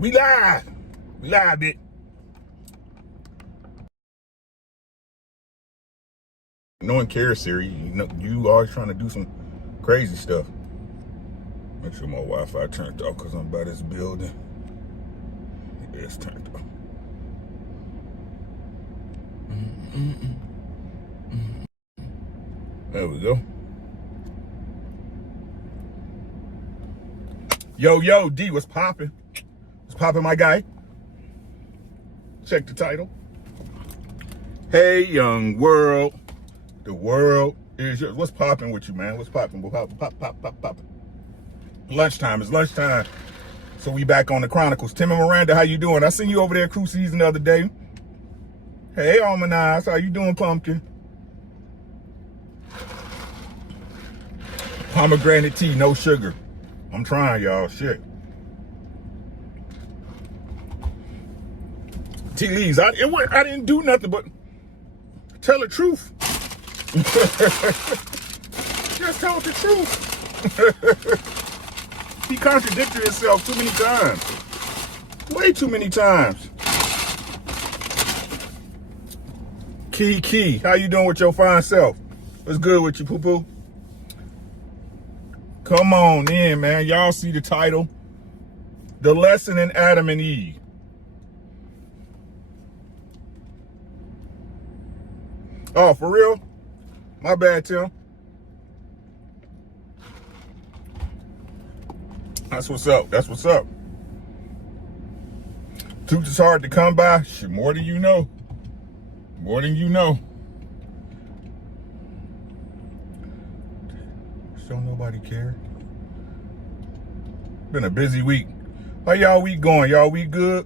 We live. We live, bitch. No one cares, Siri. You know, you always trying to do some crazy stuff. Make sure my Wi-Fi turned off because I'm by this building. Yeah, it's turned off. There we go. Yo, D, what's popping? What's popping, my guy? Check the title. Hey, young world. The world is yours. What's popping with you, man? What's popping? Popping. Lunchtime. It's lunchtime. So we back on the Chronicles. Tim and Miranda, how you doing? I seen you over there at Crew Season the other day. Hey, Almond Eyes, how you doing, Pumpkin? Pomegranate tea, no sugar. I'm trying, y'all. Shit. Tea leaves. I didn't do nothing but tell the truth. Just tell the truth. He contradicted himself too many times. Way too many times. Key, how you doing with your fine self? What's good with you, poo-poo? Come on in, man. Y'all see the title? The Lesson in Adam and Eve. Oh, for real? My bad, Tim. That's what's up. That's what's up. Truth is hard to come by. Shit, more than you know. More than you know. Don't nobody care. Been a busy week. How y'all week going? Y'all week good?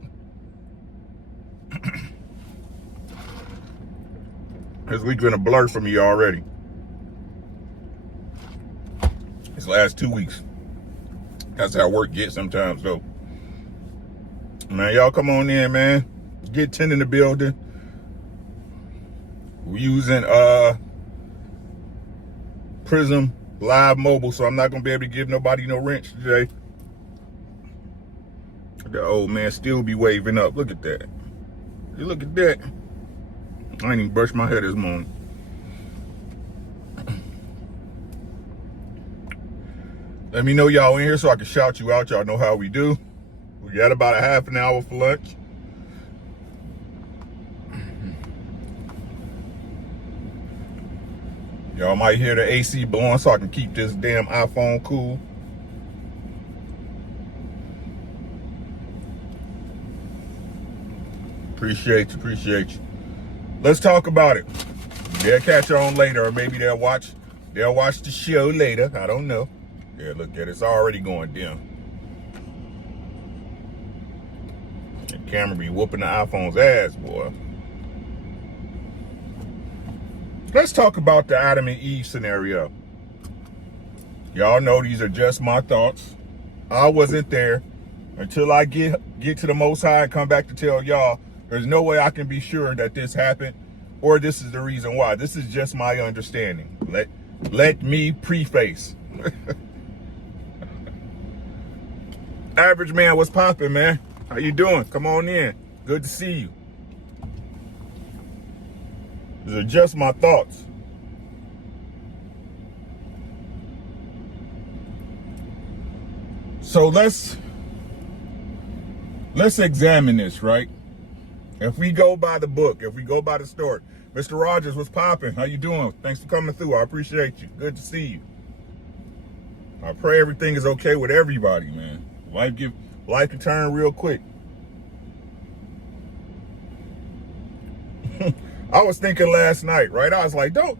This week's been a blur for me already. This last 2 weeks. That's how work gets sometimes, though. Man, y'all come on in, man. Get 10 in the building. We're using Prism Live Mobile, so I'm not going to be able to give nobody no wrench today. The old man still be waving up. Look at that. Look at that. I ain't even brushed my hair this morning. Let me know y'all in here so I can shout you out. Y'all know how we do. We got about a half an hour for lunch. Y'all might hear the AC blowing so I can keep this damn iPhone cool. Appreciate you. Let's talk about it. They'll catch on later, or maybe they'll watch the show later. I don't know. Yeah, look at it. It's already going dim. The camera be whooping the iPhone's ass, boy. Let's talk about the Adam and Eve scenario. Y'all know these are just my thoughts. I wasn't there. Until I get to the Most High and come back to tell y'all, there's no way I can be sure that this happened or this is the reason why. This is just my understanding. Let me preface. Average man, what's popping, man? How you doing? Come on in. Good to see you. These are just my thoughts. So let's examine this, right? If we go by the book, if we go by the story. Mr. Rogers, what's popping? How you doing? Thanks for coming through. I appreciate you. Good to see you. I pray everything is okay with everybody, man. Life can turn real quick. I was thinking last night, right? I was like, don't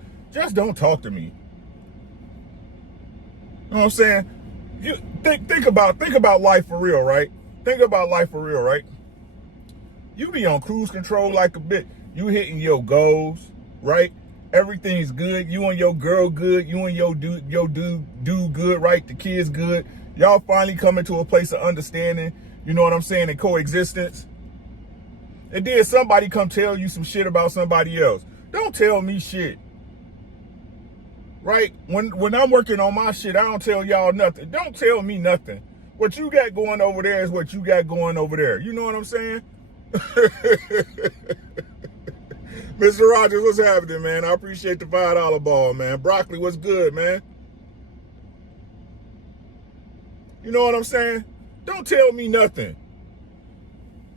talk to me. You know what I'm saying? You think about life for real, right? Think about life for real, right? You be on cruise control like a bitch. You hitting your goals, right? Everything's good. You and your girl good. You and your dude good, right? The kids good. Y'all finally coming to a place of understanding, you know what I'm saying, and coexistence. And then somebody come tell you some shit about somebody else. Don't tell me shit. Right? When I'm working on my shit, I don't tell y'all nothing. Don't tell me nothing. What you got going over there is what you got going over there. You know what I'm saying? Mr. Rogers, what's happening, man? I appreciate the $5 ball, man. Broccoli, what's good, man? You know what I'm saying? Don't tell me nothing.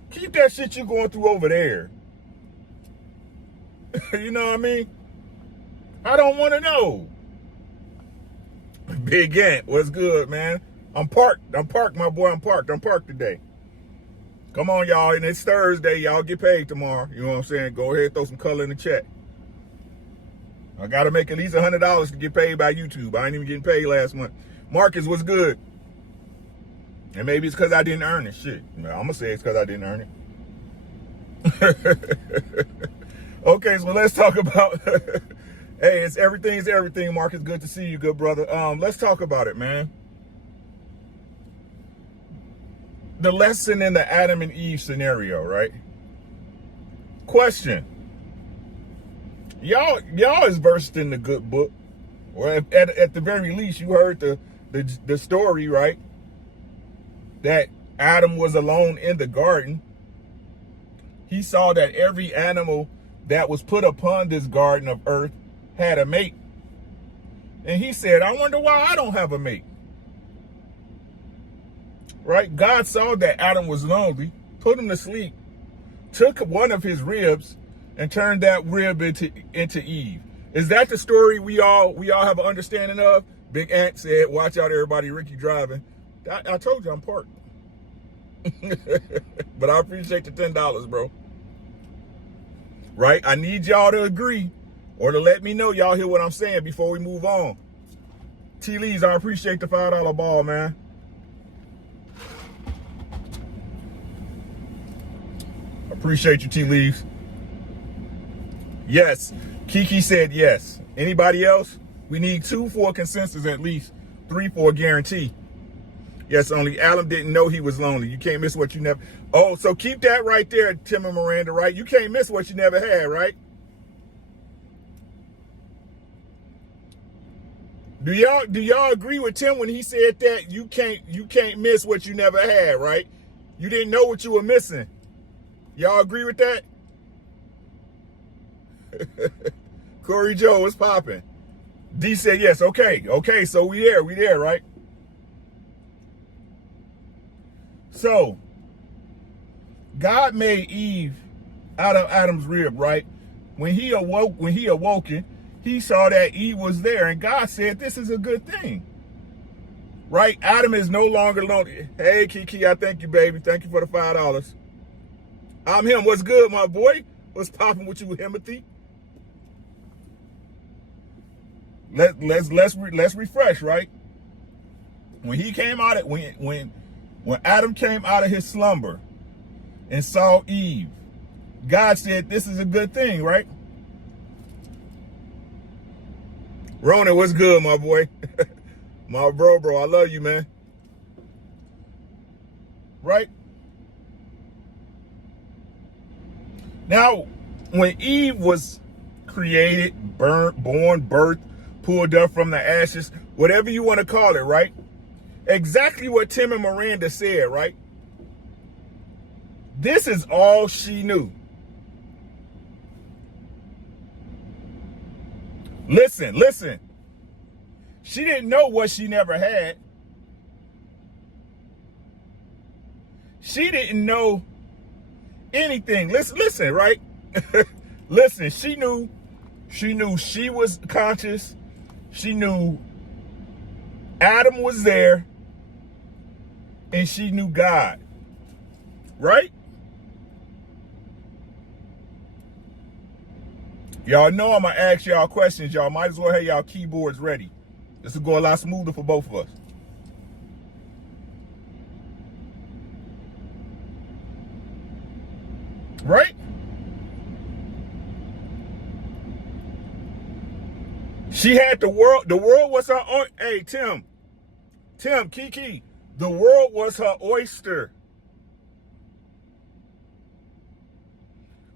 Keep that shit you going through over there. You know what I mean? I don't want to know. Big Ant, what's good, man? I'm parked, my boy. I'm parked today. Come on, y'all. And it's Thursday. Y'all get paid tomorrow. You know what I'm saying? Go ahead, throw some color in the chat. I got to make at least $100 to get paid by YouTube. I ain't even getting paid last month. Marcus, what's good? And maybe it's because I didn't earn it. Shit. I'm going to say it's because I didn't earn it. Okay, so let's talk about... Hey, it's everything, Marcus. Good to see you, good brother. Let's talk about it, man. The lesson in the Adam and Eve scenario, right? Question. Y'all is versed in the good book. Or at the very least, you heard the story, right? That Adam was alone in the garden. He saw that every animal that was put upon this garden of earth had a mate. And he said, I wonder why I don't have a mate. Right? God saw that Adam was lonely, put him to sleep, took one of his ribs and turned that rib into Eve. Is that the story we all have an understanding of? Big Ant said, watch out everybody, Ricky driving. I told you I'm parked. But I appreciate the $10, bro. Right? I need y'all to agree or to let me know y'all hear what I'm saying before we move on. T. Lees, I appreciate the $5 ball, man. Appreciate you, T. Lees. Yes. Kiki said yes. Anybody else? We need 2 for a consensus at least. 3 for a guarantee. Yes, only Adam didn't know he was lonely. You can't miss what you never... Oh, so keep that right there, Tim and Miranda, right? You can't miss what you never had, right? Do y'all agree with Tim when he said that you can't miss what you never had, right? You didn't know what you were missing. Y'all agree with that? Corey Joe, what's popping? D said yes. Okay, so we there, right? So, God made Eve out of Adam's rib, right? When he awoken, he saw that Eve was there, and God said, this is a good thing. Right? Adam is no longer lonely. Hey, Kiki, I thank you, baby. Thank you for the $5. I'm him. What's good, my boy? What's popping with you, Timothy? Let's refresh, right? When he came out of when Adam came out of his slumber and saw Eve, God said, this is a good thing, right? Ronan, what's good, my boy? My bro, I love you, man. Right? Now, when Eve was created, born, birthed, pulled up from the ashes, whatever you want to call it, right? Exactly what Tim and Miranda said, right? This is all she knew. Listen. She didn't know what she never had. She didn't know anything. Listen, right? Listen, she knew she was conscious. She knew Adam was there. And she knew God. Right? Y'all know I'm going to ask y'all questions. Y'all might as well have y'all keyboards ready. This will go a lot smoother for both of us. Right? She had the world. The world was her own. Hey, Tim, Kiki, the world was her oyster.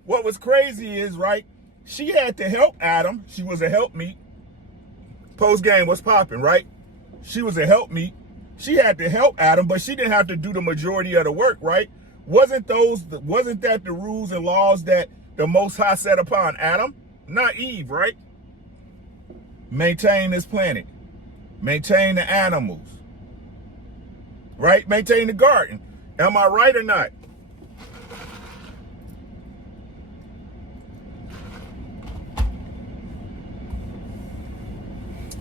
What was crazy is, right, she had to help Adam. She was a helpmeet. Post game was popping, right? She was a helpmeet. She had to help Adam, but she didn't have to do the majority of the work, right? Wasn't that the rules and laws that the Most High set upon Adam, not Eve, right? Maintain this planet, maintain the animals, right? Maintain the garden. Am I right or not?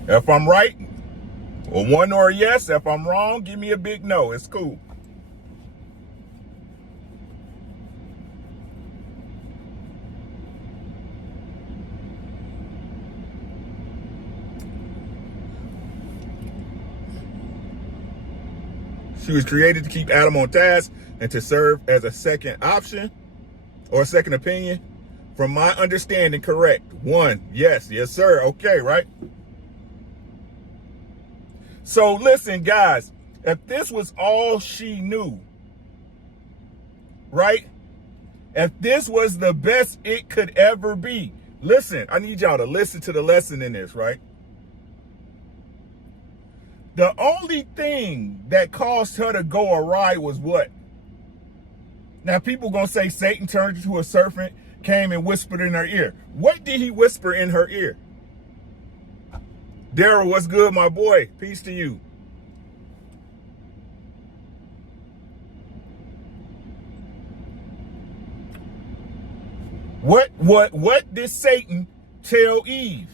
If I'm right, a one or a yes. If I'm wrong, give me a big no. It's cool. She was created to keep Adam on task and to serve as a second option or a second opinion. From my understanding, correct. One, yes, sir. Okay, right? So listen, guys, if this was all she knew, right? If this was the best it could ever be, listen, I need y'all to listen to the lesson in this, right? The only thing that caused her to go awry was what? Now, people going to say Satan turned into a serpent, came and whispered in her ear. What did he whisper in her ear? Daryl, what's good, my boy? Peace to you. What did Satan tell Eve?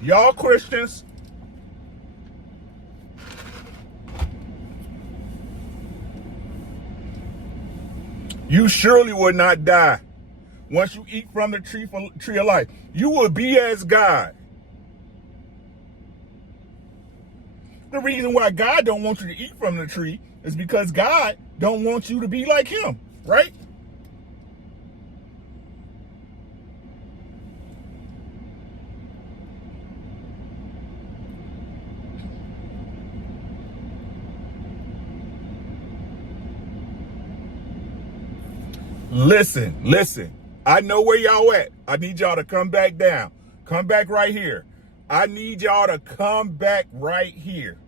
Y'all Christians, you surely will not die once you eat from the tree of life. You will be as God. The reason why God don't want you to eat from the tree is because God don't want you to be like him, right? Listen. I know where y'all at. I need y'all to come back down. Come back right here. I need y'all to come back right here.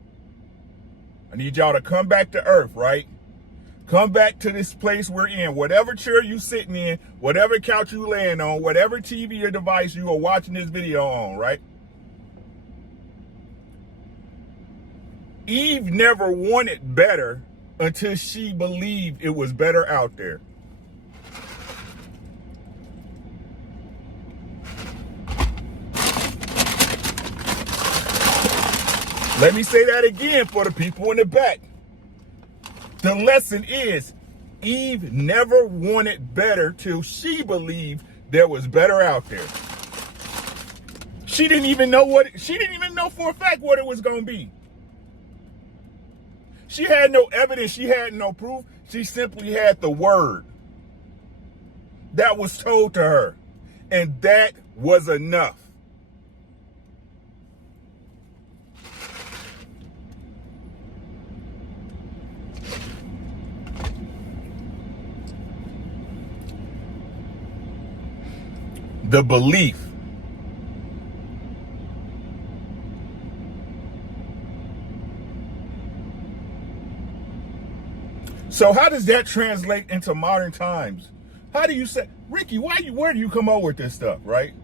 I need y'all to come back to earth, right? Come back to this place we're in. Whatever chair you sitting in, whatever couch you laying on, whatever TV or device you are watching this video on, right? Eve never wanted better until she believed it was better out there. Let me say that again for the people in the back. The lesson is Eve never wanted better till she believed there was better out there. She didn't even know for a fact what it was going to be. She had no evidence. She had no proof. She simply had the word that was told to her. And that was enough. The belief. So how does that translate into modern times? How do you say, Ricky, where do you come up with this stuff, right?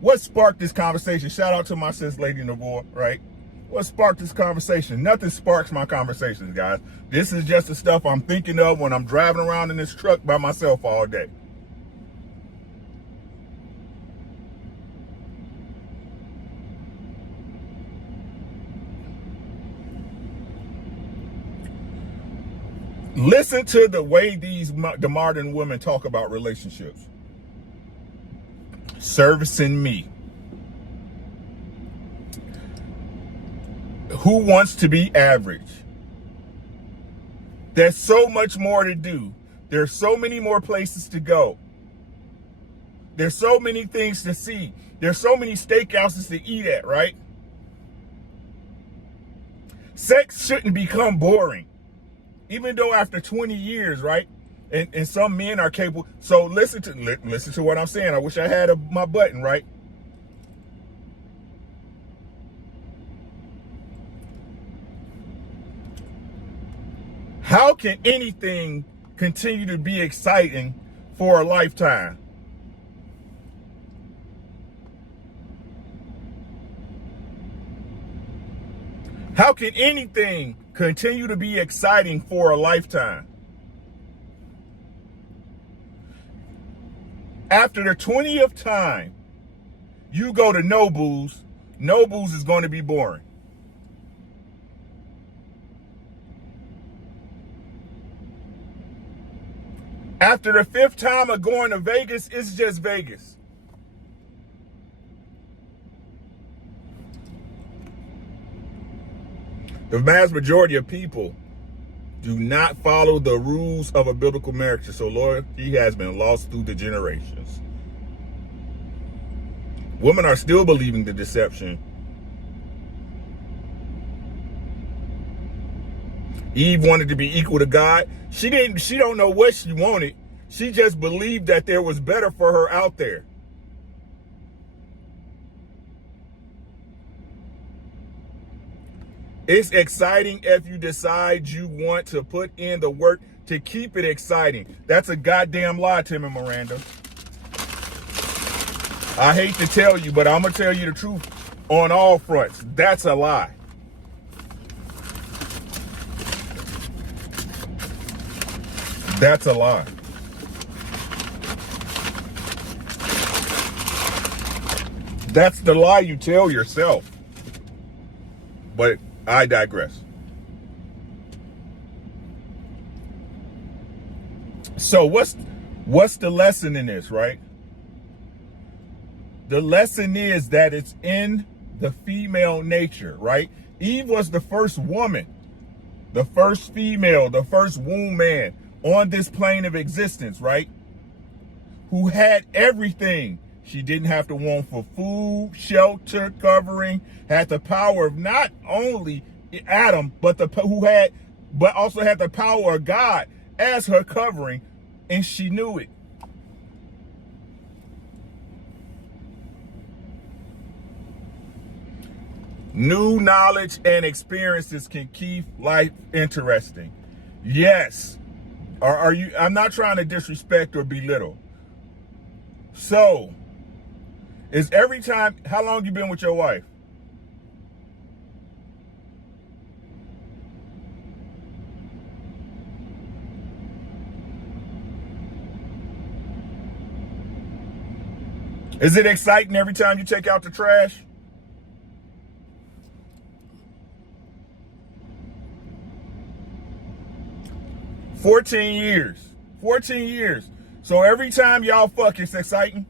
What sparked this conversation? Shout out to my sis, Lady Navor, right? What sparked this conversation? Nothing sparks my conversations, guys. This is just the stuff I'm thinking of when I'm driving around in this truck by myself all day. Listen to the way the modern women talk about relationships. Servicing me. Who wants to be average? There's so much more to do. There's so many more places to go. There's so many things to see. There's so many steakhouses to eat at, right? Sex shouldn't become boring. Even though after 20 years, right? And some men are capable. So listen to what I'm saying. I wish I had my button, right? How can anything continue to be exciting for a lifetime? How can anything continue to be exciting for a lifetime? After the 20th time you go to Nobu's is going to be boring. After the 5th time of going to Vegas, it's just Vegas. The vast majority of people do not follow the rules of a biblical marriage, so loyalty has been lost through the generations. Women are still believing the deception. Eve wanted to be equal to God. She don't know what she wanted. She just believed that there was better for her out there. It's exciting if you decide you want to put in the work to keep it exciting. That's a goddamn lie, Tim and Miranda. I hate to tell you, but I'm going to tell you the truth on all fronts. That's a lie. That's a lie. That's the lie you tell yourself. But I digress. So what's the lesson in this, right? The lesson is that it's in the female nature, right? Eve was the first woman, the first female, the first womb man on this plane of existence, right? Who had everything. She didn't have to want for food, shelter, covering, had the power of not only Adam, but also had the power of God as her covering, and she knew it. New knowledge and experiences can keep life interesting. Yes. Are you? I'm not trying to disrespect or belittle. So, is every time, how long you been with your wife? Is it exciting every time you take out the trash? $14 years. 14 years. So every time y'all fuck, it's exciting?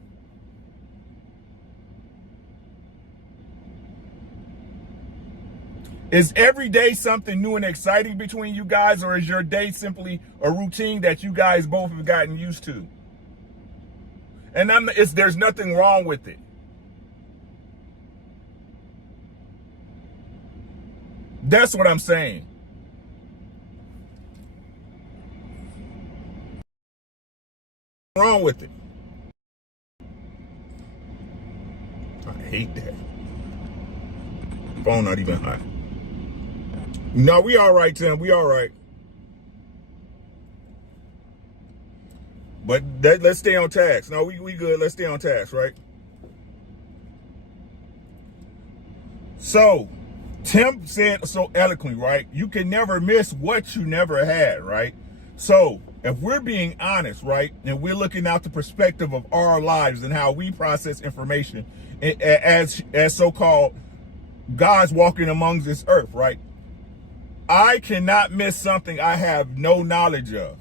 Is every day something new and exciting between you guys, or is your day simply a routine that you guys both have gotten used to? And there's nothing wrong with it. That's what I'm saying. Wrong with it. I hate that. Phone not even hot. No, we all right, Tim. We all right. But let's stay on task. No, we good. Let's stay on task, right? So, Tim said so eloquently, right? You can never miss what you never had, right? So, if we're being honest, right, and we're looking out the perspective of our lives and how we process information as so-called God's walking among this earth, right? I cannot miss something I have no knowledge of.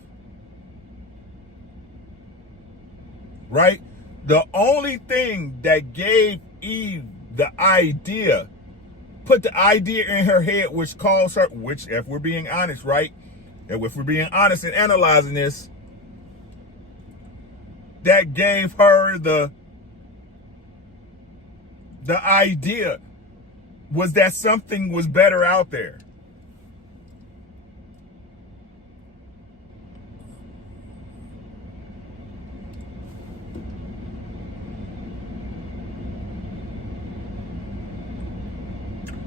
Right? The only thing that gave Eve the idea, put the idea in her head, which caused her, which if we're being honest, right? And if we're being honest and analyzing this, that gave her the idea was that something was better out there.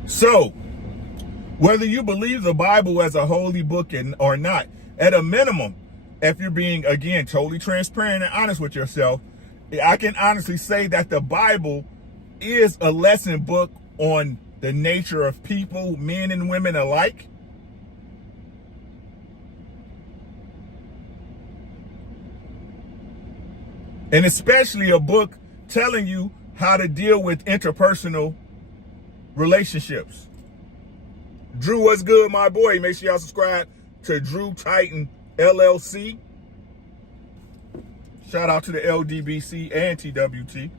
So, Whether you believe the Bible as a holy book or not, at a minimum, if you're being, again, totally transparent and honest with yourself, I can honestly say that the Bible is a lesson book on the nature of people, men and women alike. And especially a book telling you how to deal with interpersonal relationships. Drew, what's good, my boy? Make sure y'all subscribe to Drew Titan LLC. Shout out to the LDBC and TWT.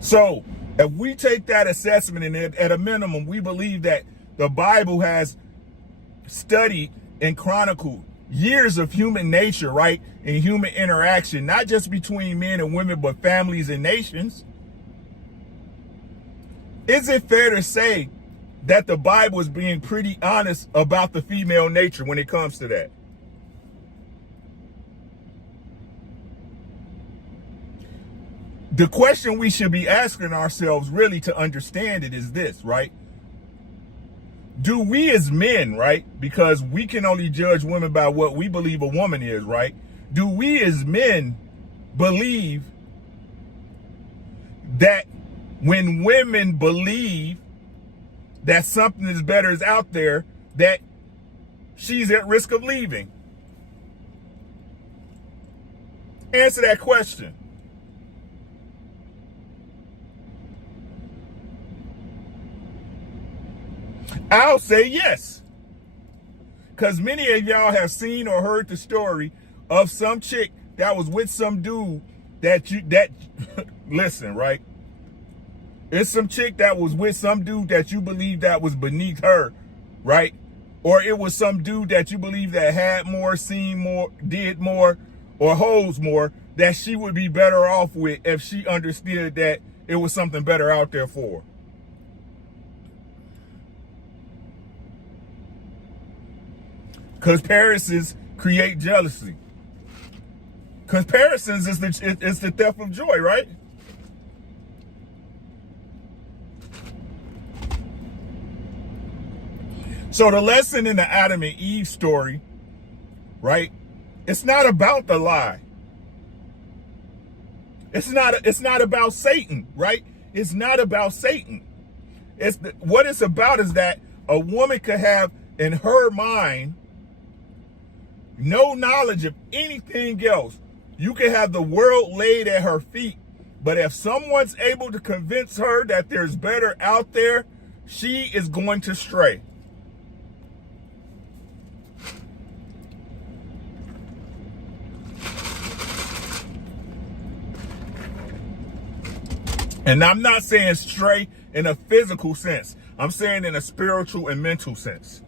So, if we take that assessment and at a minimum, we believe that the Bible has studied and chronicled years of human nature, right? And human interaction, not just between men and women, but families and nations. Is it fair to say that the Bible is being pretty honest about the female nature when it comes to that? The question we should be asking ourselves really to understand it is this, right? Do we as men, right? Because we can only judge women by what we believe a woman is, right? Do we as men believe that when women believe that something is better is out there, that she's at risk of leaving? Answer that question. I'll say yes. Because many of y'all have seen or heard the story of some chick that was with some dude that listen, right? It's some chick that was with some dude that you believe that was beneath her, right? Or it was some dude that you believe that had more, seen more, did more, or holds more, that she would be better off with if she understood that it was something better out there for her. Comparisons create jealousy. Comparisons is the theft of joy, right? So the lesson in the Adam and Eve story, right? It's not about the lie. It's not about Satan, right? It's not about Satan. What it's about is that a woman could have in her mind no knowledge of anything else. You can have the world laid at her feet, but if someone's able to convince her that there's better out there, she is going to stray. And I'm not saying stray in a physical sense. I'm saying in a spiritual and mental sense.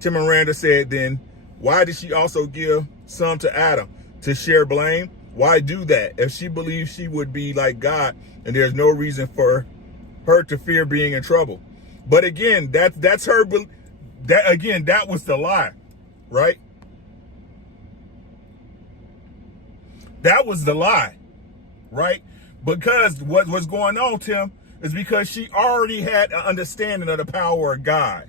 Tim Miranda said then, why did she also give some to Adam? To share blame? Why do that? If she believes she would be like God and there's no reason for her to fear being in trouble. But again, that's her. That was the lie, right? That was the lie, right? Because what's going on, Tim, is because she already had an understanding of the power of God.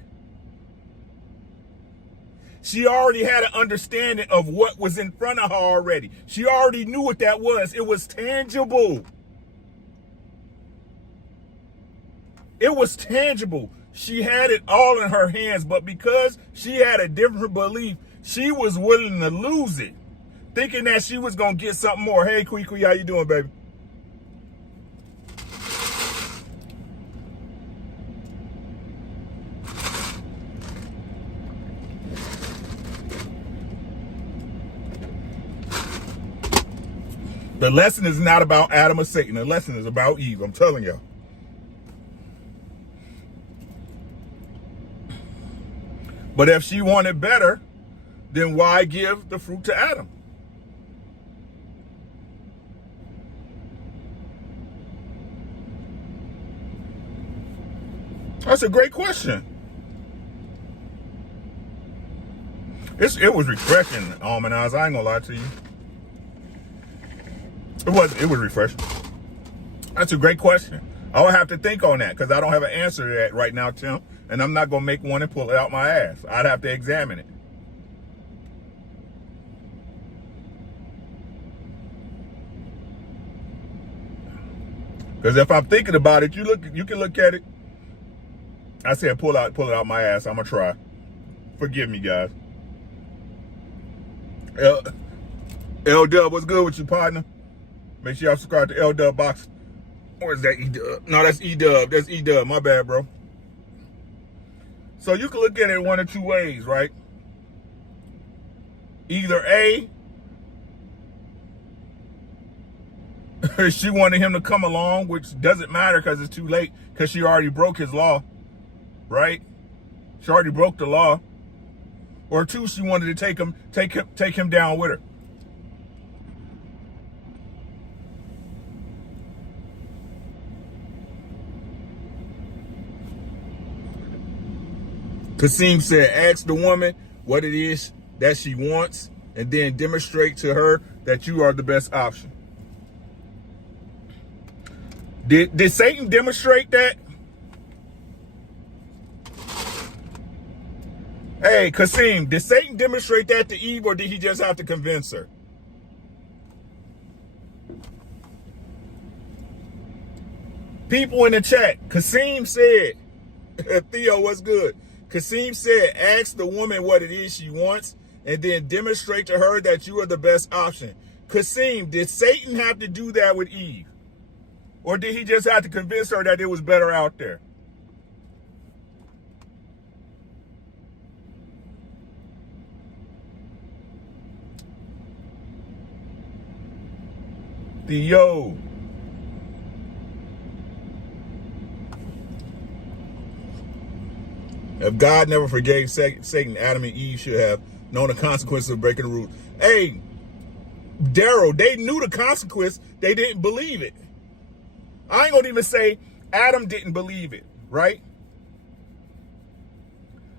She already had an understanding of what was in front of her already. She already knew what that was. It was tangible. It was tangible. She had it all in her hands, but because she had a different belief, she was willing to lose it, thinking that she was going to get something more. Hey, Kwee, how you doing, baby? The lesson is not about Adam or Satan. The lesson is about Eve. I'm telling y'all. But if she wanted better, then why give the fruit to Adam? That's a great question. It was refreshing, Almanaz. I ain't gonna lie to you. It was refreshing. That's a great question. I would have to think on that because I don't have an answer to that right now, Tim. And I'm not going to make one and pull it out my ass. I'd have to examine it. Because if I'm thinking about it, you can look at it. I said pull it out my ass. I'm going to try. Forgive me, guys. L Dub, what's good with you, partner? Make sure y'all subscribe to L Dub Box. Or is that E Dub? No, that's E Dub. That's E Dub. My bad, bro. So you can look at it one of two ways, right? Either A, she wanted him to come along, which doesn't matter because it's too late because she already broke his law, right? She already broke the law. Or two, she wanted to take him down with her. Kasim said, ask the woman what it is that she wants and then demonstrate to her that you are the best option. Did Satan demonstrate that? Hey, Kasim, did Satan demonstrate that to Eve or did he just have to convince her? People in the chat, Kasim said, Theo, what's good? Kasim said, ask the woman what it is she wants and then demonstrate to her that you are the best option. Kasim, did Satan have to do that with Eve? Or did he just have to convince her that it was better out there? Theo. If God never forgave Satan, Adam and Eve should have known the consequences of breaking the rules. Hey, Daryl, they knew the consequence. They didn't believe it. I ain't gonna even say Adam didn't believe it, right?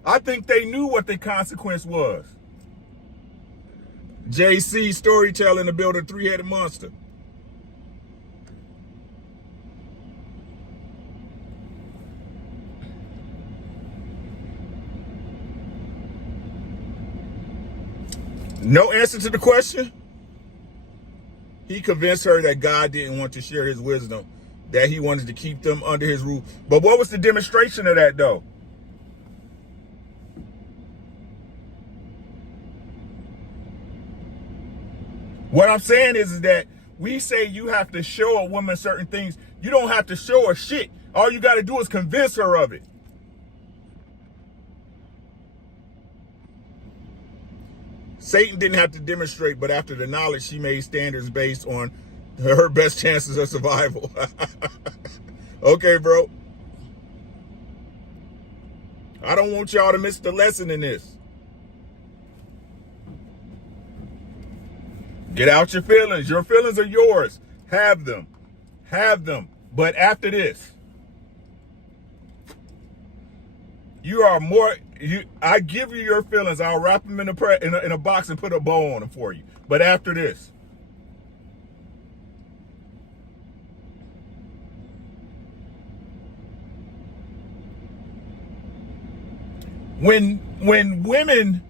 I think they knew what the consequence was. JC, storytelling to build a three-headed monster. No answer to the question. He convinced her that God didn't want to share his wisdom, that he wanted to keep them under his rule. But what was the demonstration of that, though? What I'm saying is that we say you have to show a woman certain things. You don't have to show her shit. All you got to do is convince her of it. Satan didn't have to demonstrate, but after the knowledge, she made standards based on her best chances of survival. Okay, bro. I don't want y'all to miss the lesson in this. Get out your feelings. Your feelings are yours. Have them. Have them. But after this, you are more... I give you your feelings. I'll wrap them in a box and put a bow on them for you. But after this, when women,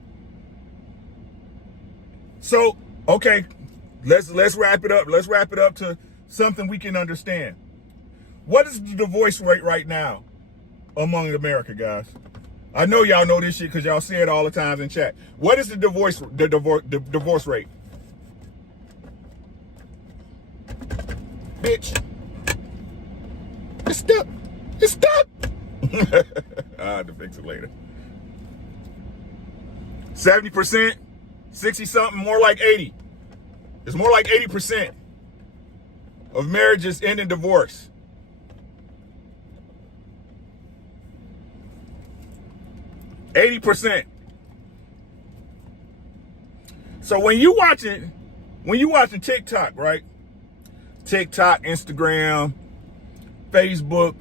so okay, let's wrap it up. Let's wrap it up to something we can understand. What is the divorce rate right now among America, guys? I know y'all know this shit because y'all say it all the time in chat. What is the divorce rate? Bitch. It's stuck. It's stuck. I'll have to fix it later. 70%, 60 something, more like 80. It's more like 80% of marriages end in divorce. %. So when you watching TikTok, right? TikTok, Instagram, Facebook,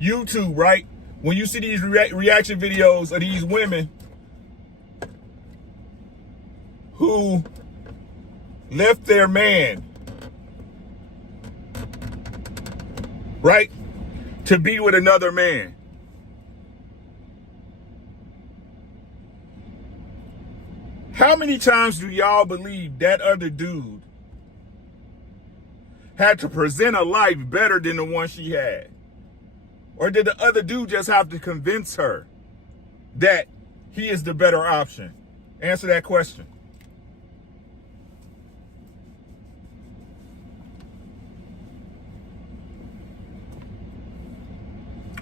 YouTube, right? When you see these reaction videos of these women who left their man, right? to be with another man. How many times do y'all believe that other dude had to present a life better than the one she had? Or did the other dude just have to convince her that he is the better option? Answer that question.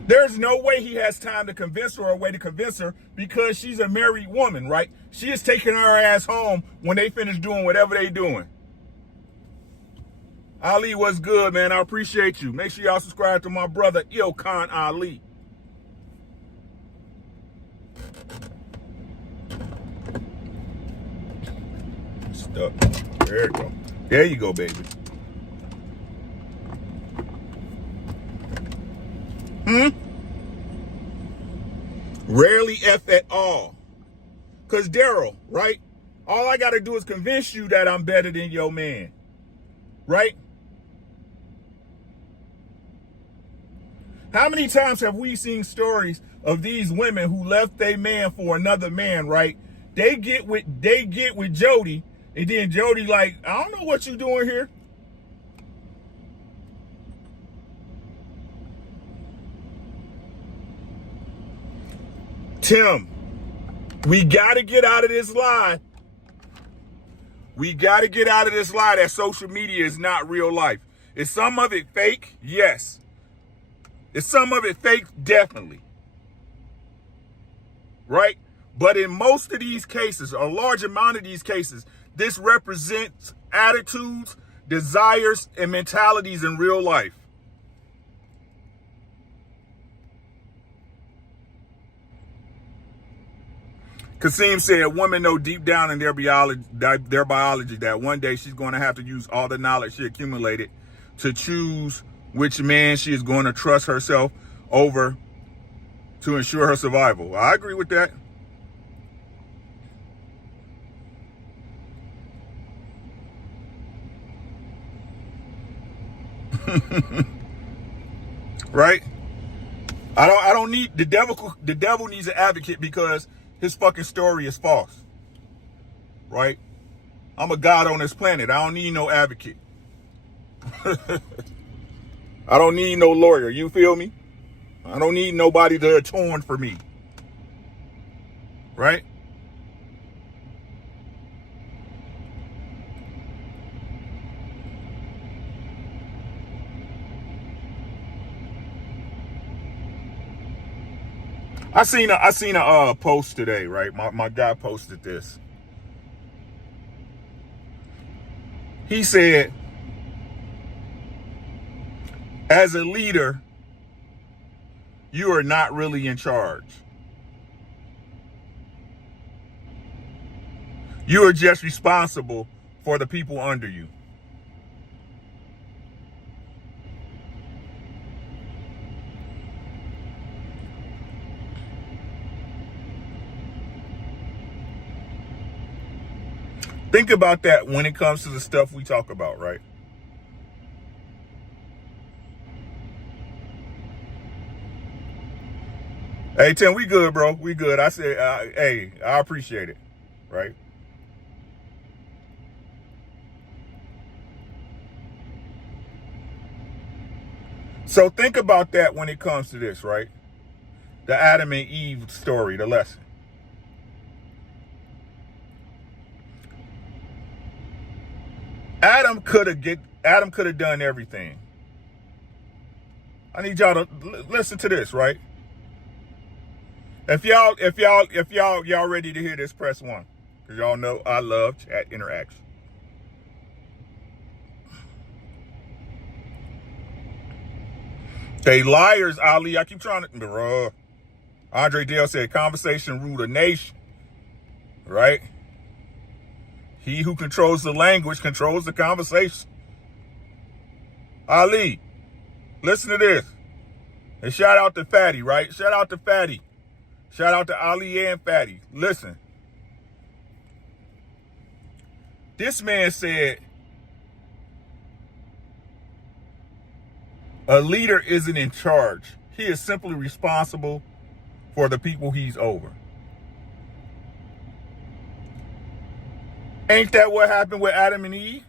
There's no way he has time to convince her or a way to convince her because she's a married woman, right? She is taking her ass home when they finish doing whatever they doing. Ali, what's good, man? I appreciate you. Make sure y'all subscribe to my brother, Ilkan Ali. Stuck. There you go. There you go, baby. Rarely F at all. Because Daryl, right? All I got to do is convince you that I'm better than your man. Right? How many times have we seen stories of these women who left their man for another man, right? They get with Jody, and then Jody like, I don't know what you doing here. Tim, we got to get out of this lie. We got to get out of this lie that social media is not real life. Is some of it fake? Yes. Is some of it fake? Definitely. Right? But in most of these cases, a large amount of these cases, this represents attitudes, desires, and mentalities in real life. Kasim said women know deep down in their biology that one day she's going to have to use all the knowledge she accumulated to choose which man she is going to trust herself over to ensure her survival. I agree with that. Right? I don't need the devil needs an advocate because his fucking story is false. Right? I'm a god on this planet. I don't need no advocate. I don't need no lawyer. You feel me? I don't need nobody to atone for me. Right? I seen a post today, right? My guy posted this. He said, as a leader, you are not really in charge. You are just responsible for the people under you. Think about that when it comes to the stuff we talk about, right? Hey, Tim, we good, bro. We good. I said, hey, I appreciate it, right? So think about that when it comes to this, right? The Adam and Eve story, the lesson. Adam could have done everything. I need y'all to listen to this, right? If y'all ready to hear this, press 1. Because y'all know I love chat interaction. They liars, Ali. I keep trying to. Andre Dale said, conversation rule the nation. Right? He who controls the language controls the conversation. Ali, listen to this. And shout out to Fatty, right? Shout out to Fatty. Shout out to Ali and Fatty. Listen. This man said, A leader isn't in charge. He is simply responsible for the people he's over. Ain't that what happened with Adam and Eve?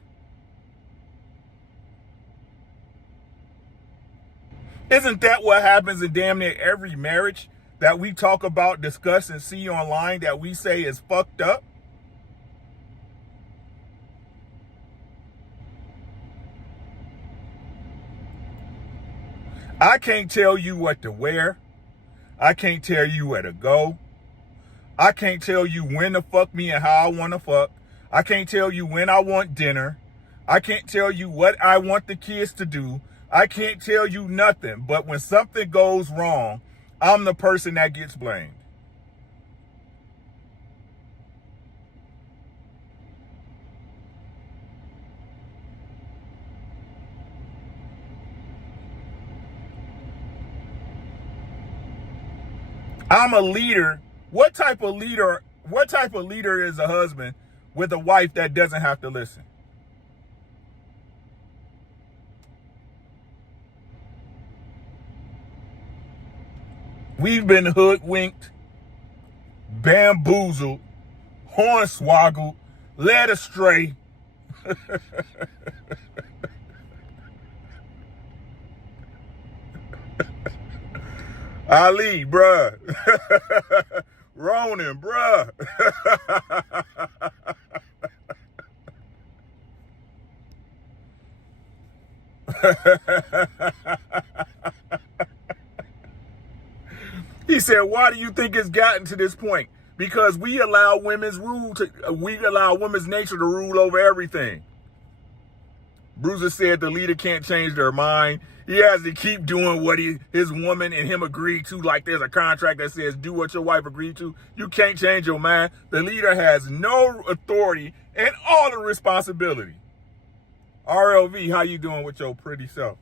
Isn't that what happens in damn near every marriage that we talk about, discuss, and see online that we say is fucked up? I can't tell you what to wear. I can't tell you where to go. I can't tell you when to fuck me and how I want to fuck. I can't tell you when I want dinner. I can't tell you what I want the kids to do. I can't tell you nothing. But when something goes wrong, I'm the person that gets blamed. I'm a leader. What type of leader is a husband with a wife that doesn't have to listen? We've been hoodwinked, bamboozled, hornswoggled, led astray. Ali, bruh. Ronan, bruh. He said, why do you think it's gotten to this point? Because we allow women's nature to rule over everything. Bruiser said the leader can't change their mind. He has to keep doing what his woman and him agreed to, like there's a contract that says do what your wife agreed to. You can't change your mind. The leader has no authority and all the responsibility. RLV, how you doing with your pretty self?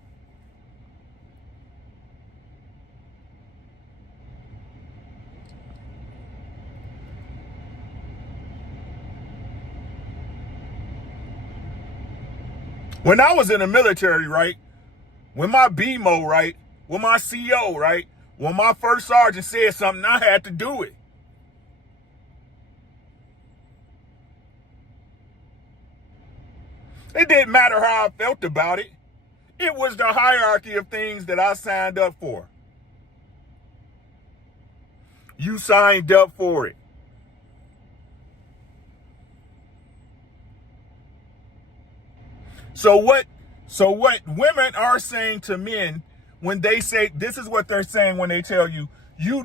When I was in the military, right? When my BMO, right? When my CO, right? When my first sergeant said something, I had to do it. It didn't matter how I felt about it. It was the hierarchy of things that I signed up for. You signed up for it. So what women are saying to men when they say, this is what they're saying when they tell you, you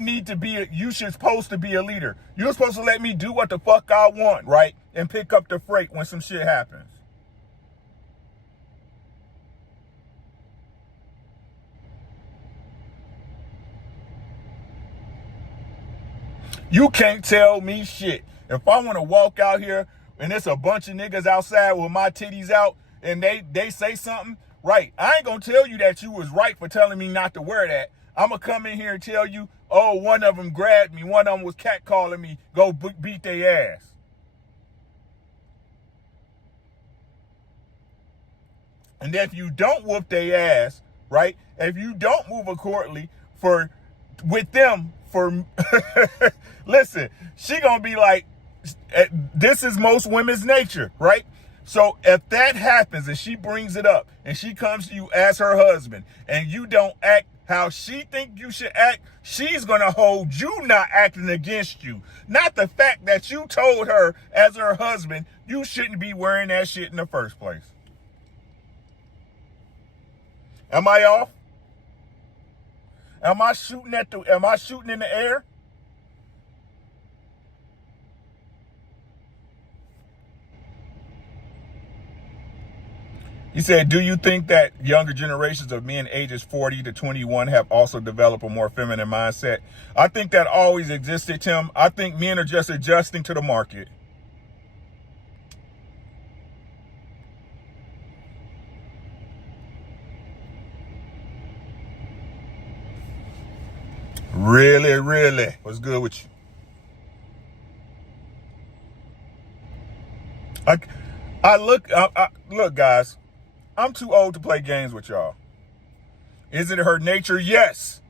should supposed to be a leader. You're supposed to let me do what the fuck I want, right? And pick up the freight when some shit happens. You can't tell me shit. If I want to walk out here and there's a bunch of niggas outside with my titties out and they say something, right, I ain't gonna tell you that you was right for telling me not to wear that. I'm gonna come in here and tell you, oh, one of them grabbed me, one of them was catcalling me, go beat their ass. And if you don't whoop their ass, right, if you don't move accordingly with them, listen, she gonna be like, this is most women's nature, right? So if that happens and she brings it up and she comes to you as her husband and you don't act how she think you should act, she's gonna hold you not acting against you. Not the fact that you told her as her husband you shouldn't be wearing that shit in the first place. Am I off? Am I shooting in the air? He said, do you think that younger generations of men ages 40 to 21 have also developed a more feminine mindset? I think that always existed, Tim. I think men are just adjusting to the market. Really? What's good with you? Look, guys. I'm too old to play games with y'all. Is it her nature? Yes.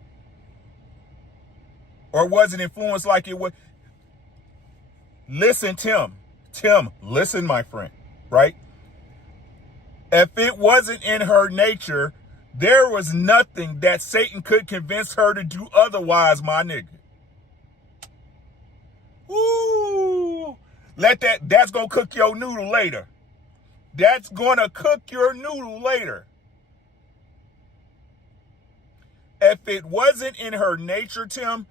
Or was it influenced like it was? Listen, Tim. Tim, listen, my friend, right? If it wasn't in her nature, there was nothing that Satan could convince her to do otherwise, my nigga. Ooh. That's gonna cook your noodle later. That's gonna cook your noodle later. If it wasn't in her nature, Tim,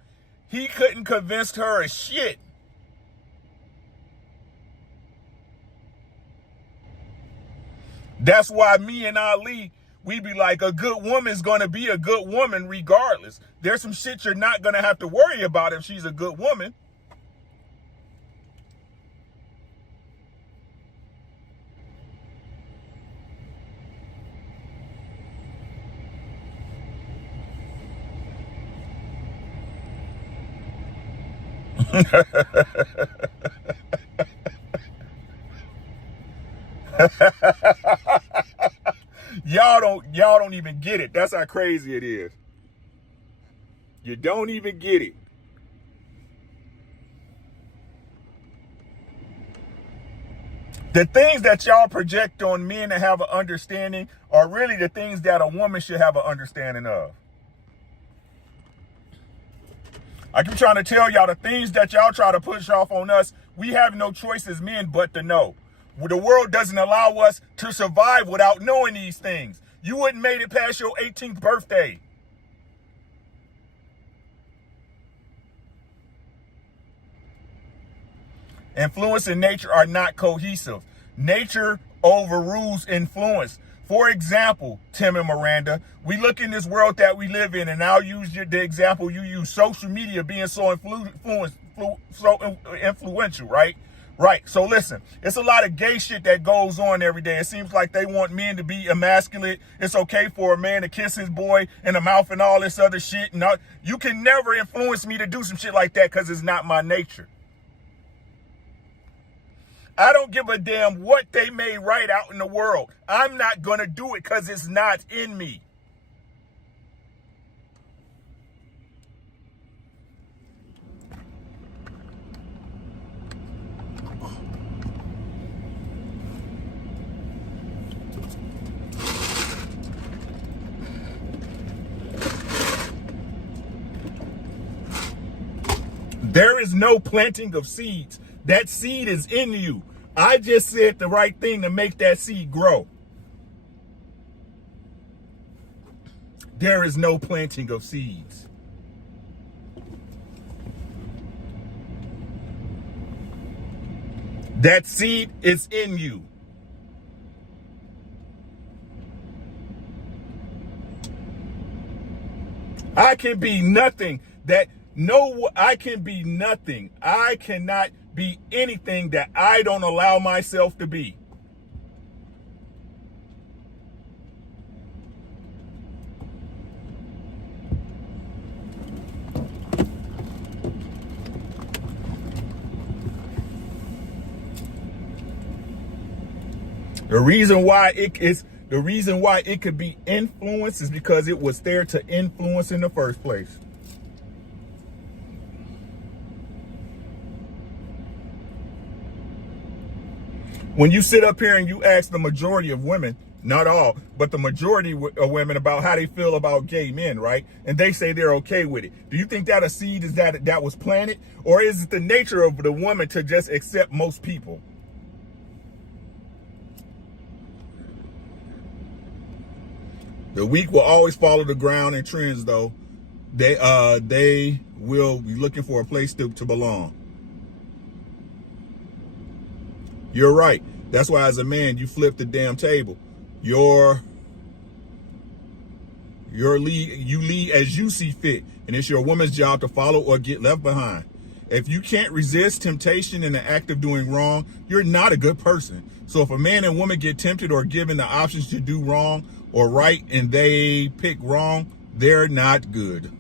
he couldn't convince her of shit. That's why me and Ali, we be like, a good woman's gonna be a good woman regardless. There's some shit you're not gonna have to worry about if she's a good woman. y'all don't even get it. That's how crazy it is. You don't even get it. The things that y'all project on men to have an understanding are really the things that a woman should have an understanding of. I keep trying to tell y'all, the things that y'all try to push off on us, we have no choice as men but to know. The world doesn't allow us to survive without knowing these things. You wouldn't made it past your 18th birthday. Influence and nature are not cohesive. Nature overrules influence. For example, Tim and Miranda, we look in this world that we live in, and I'll use the example you use, social media being so influential, right? Right. So listen, it's a lot of gay shit that goes on every day. It seems like they want men to be emasculate. It's okay for a man to kiss his boy in the mouth and all this other shit. And you can never influence me to do some shit like that because it's not my nature. I don't give a damn what they may write out in the world. I'm not going to do it because it's not in me. There is no planting of seeds. That seed is in you. I just said the right thing to make that seed grow. There is no planting of seeds. That seed is in you. I can be nothing I can be nothing. I cannot be anything that I don't allow myself to be. The reason why it could be influenced is because it was there to influence in the first place. When you sit up here and you ask the majority of women, not all, but the majority of women about how they feel about gay men, right? And they say they're okay with it. Do you think that a seed is that was planted? Or is it the nature of the woman to just accept most people? The weak will always follow the ground and trends, though. They will be looking for a place to belong. You're right. That's why as a man, you flip the damn table. You lead as you see fit, and it's your woman's job to follow or get left behind. If you can't resist temptation in the act of doing wrong, you're not a good person. So if a man and woman get tempted or given the options to do wrong or right and they pick wrong, they're not good.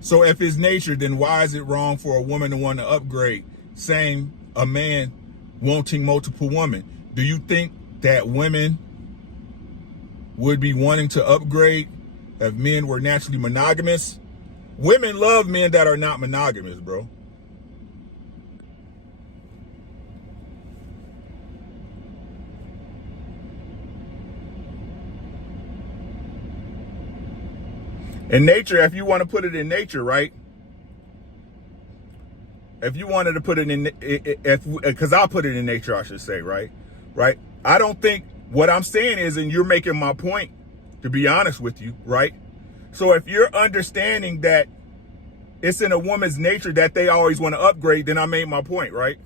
So if it's nature, then why is it wrong for a woman to want to upgrade? Same, a man wanting multiple women. Do you think that women would be wanting to upgrade if men were naturally monogamous. Women love men that are not monogamous, bro. In nature, if you want to put it in nature, right? If you wanted to put it in, because I'll put it in nature, I should say, right? Right? I don't think what I'm saying is, and you're making my point, to be honest with you, right? So if you're understanding that it's in a woman's nature that they always want to upgrade, then I made my point, right?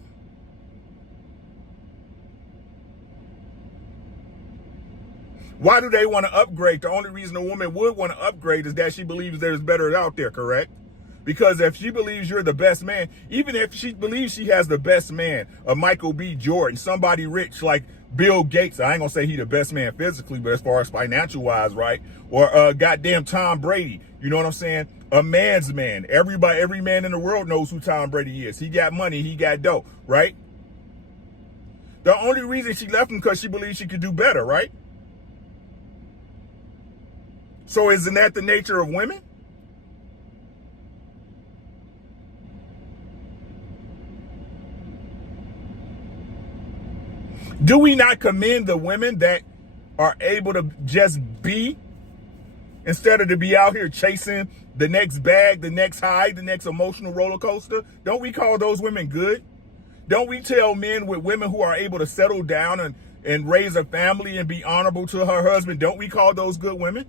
Why do they want to upgrade? The only reason a woman would want to upgrade is that she believes there's better out there, correct? Because if she believes you're the best man, even if she believes she has the best man, a Michael B. Jordan, somebody rich like Bill Gates, I ain't gonna say he the best man physically, but as far as financial wise, right? Or goddamn Tom Brady, you know what I'm saying? A man's man. Every man in the world knows who Tom Brady is. He got money, he got dough, right? The only reason she left him because she believes she could do better, right? So isn't that the nature of women? Do we not commend the women that are able to just be instead of to be out here chasing the next bag, the next high, the next emotional roller coaster? Don't we call those women good? Don't we tell men with women who are able to settle down and raise a family and be honorable to her husband, don't we call those good women?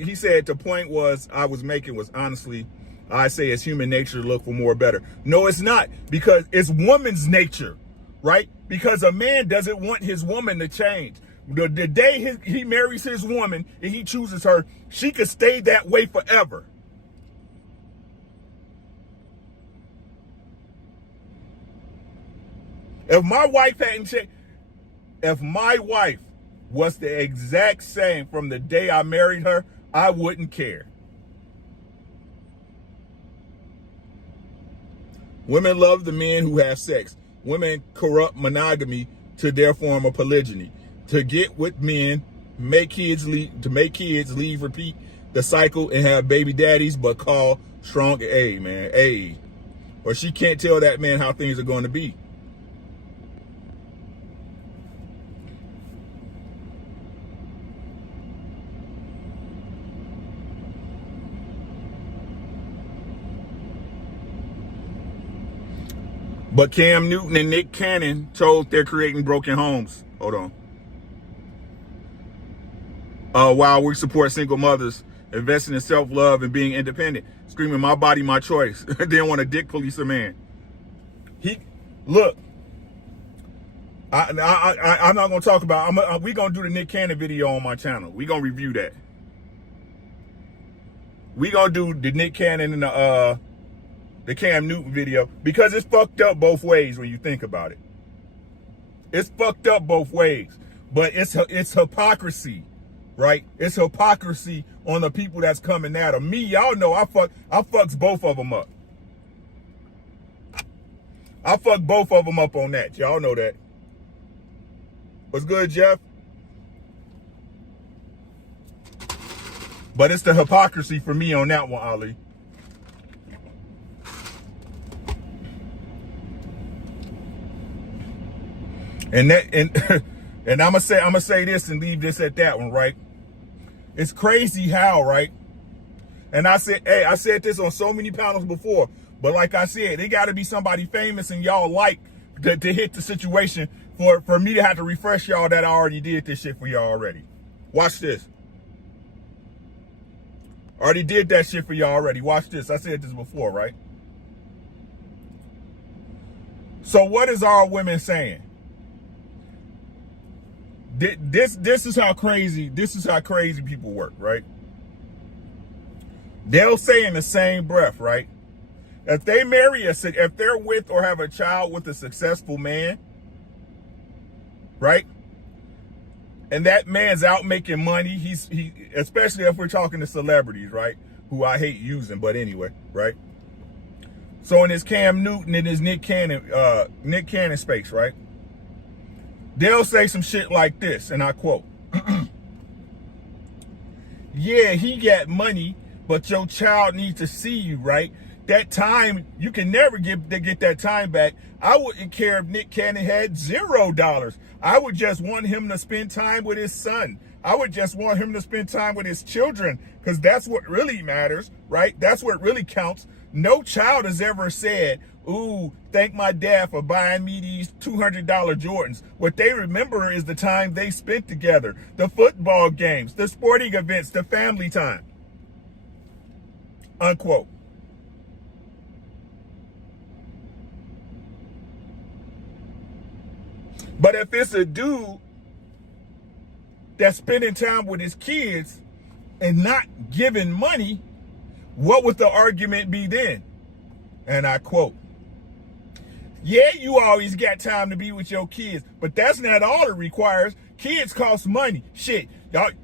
He said the point I was making was honestly, I say it's human nature to look for more better. No, it's not, because it's woman's nature, right? Because a man doesn't want his woman to change. The day he marries his woman and he chooses her, she could stay that way forever. If my wife hadn't changed, if my wife was the exact same from the day I married her, I wouldn't care. Women love the men who have sex. Women corrupt monogamy to their form of polygyny. To get with men, make kids, leave, repeat the cycle, and have baby daddies, but call strong A, man, A. Or she can't tell that man how things are going to be. But Cam Newton and Nick Cannon told they're creating broken homes. Hold on. While we support single mothers, investing in self-love and being independent, screaming "my body, my choice." Didn't want to dick police a man. Look. I'm not gonna talk about. We gonna do the Nick Cannon video on my channel. We gonna review that. We gonna do the Nick Cannon and the Cam Newton video, because it's fucked up both ways when you think about it. It's fucked up both ways, but it's hypocrisy, right? It's hypocrisy on the people that's coming at them. Me, y'all know I fucks both of them up. I fuck both of them up on that. Y'all know that. What's good, Jeff? But it's the hypocrisy for me on that one, Ali. And I'm gonna say this and leave this at that one, right? It's crazy how, right? And I said this on so many panels before, but like I said, it got to be somebody famous and y'all like to hit the situation for me to have to refresh y'all that I already did this shit for y'all already. Watch this. Already did that shit for y'all already. Watch this. I said this before, right? So what is our women saying? This is how crazy people work, right? They'll say in the same breath, right? If they marry if they're with or have a child with a successful man, right? And that man's out making money. He especially if we're talking to celebrities, right? Who I hate using, but anyway, right? So in his Cam Newton and his Nick Cannon space, right? They'll say some shit like this, and I quote, yeah, he got money, but your child needs to see you, right? That time, you can never get that time back. I wouldn't care if Nick Cannon had $0. I would just want him to spend time with his son. I would just want him to spend time with his children, because that's what really matters, right? That's what really counts. No child has ever said, ooh, thank my dad for buying me these $200 Jordans. What they remember is the time they spent together, the football games, the sporting events, the family time. Unquote. But if it's a dude that's spending time with his kids and not giving money, what would the argument be then? And I quote, yeah, you always got time to be with your kids, but that's not all it requires. Kids cost money. Shit,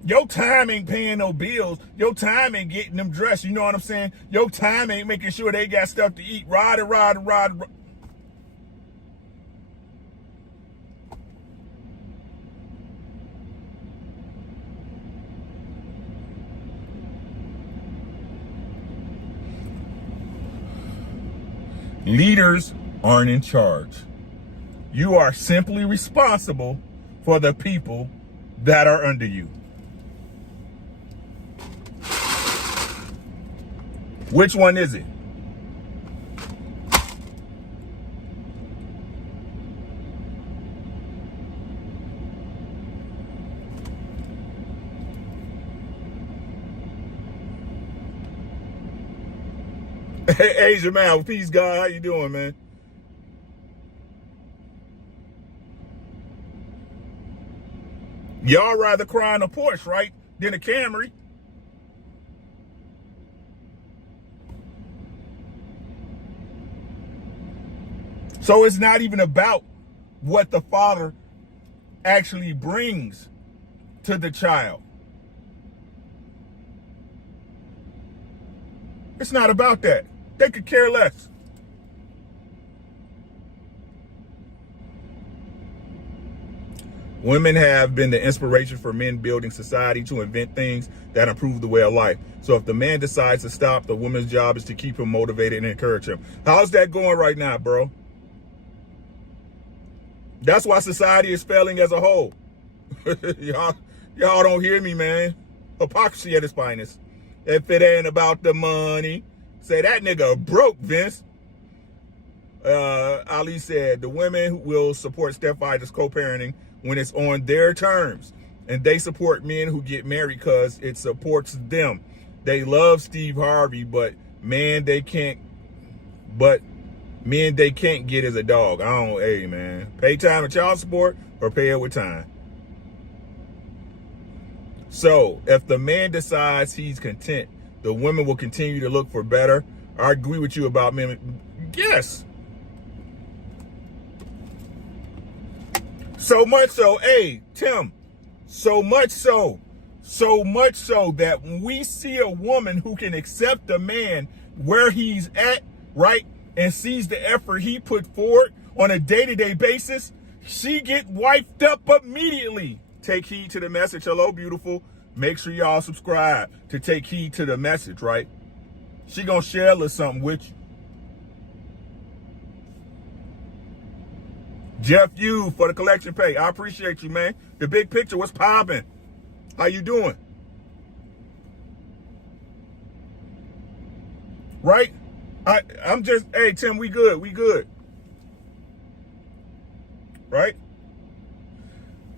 your time ain't paying no bills. Your time ain't getting them dressed. You know what I'm saying? Your time ain't making sure they got stuff to eat. Ride. Leaders aren't in charge. You are simply responsible for the people that are under you. Which one is it? Hey, Asia man, peace God, how you doing, man? Y'all rather cry in a Porsche, right, than a Camry? So it's not even about what the father actually brings to the child. It's not about that. They could care less. Women have been the inspiration for men building society to invent things that improve the way of life. So if the man decides to stop, the woman's job is to keep him motivated and encourage him. How's that going right now, bro? That's why society is failing as a whole. y'all don't hear me, man. Hypocrisy at its finest. If it ain't about the money, say that nigga broke, Vince. Ali said the women will support stepfathers co-parenting when it's on their terms, and they support men who get married because it supports them. They love Steve Harvey, but men they can't get as a dog. I don't, hey man, pay time and child support or pay it with time. So if the man decides he's content, the women will continue to look for better. I agree with you about men. Yes. So much so, hey, Tim, so much so that when we see a woman who can accept a man where he's at, right, and sees the effort he put forward on a day-to-day basis, she get wiped up immediately. Take heed to the message. Hello, beautiful. Make sure y'all subscribe to take heed to the message, right? She gonna share a little something with you. Jeff Yu for the collection pay. I appreciate you, man. The big picture, what's popping? How you doing? Right? I'm just, hey, Tim, we good. Right?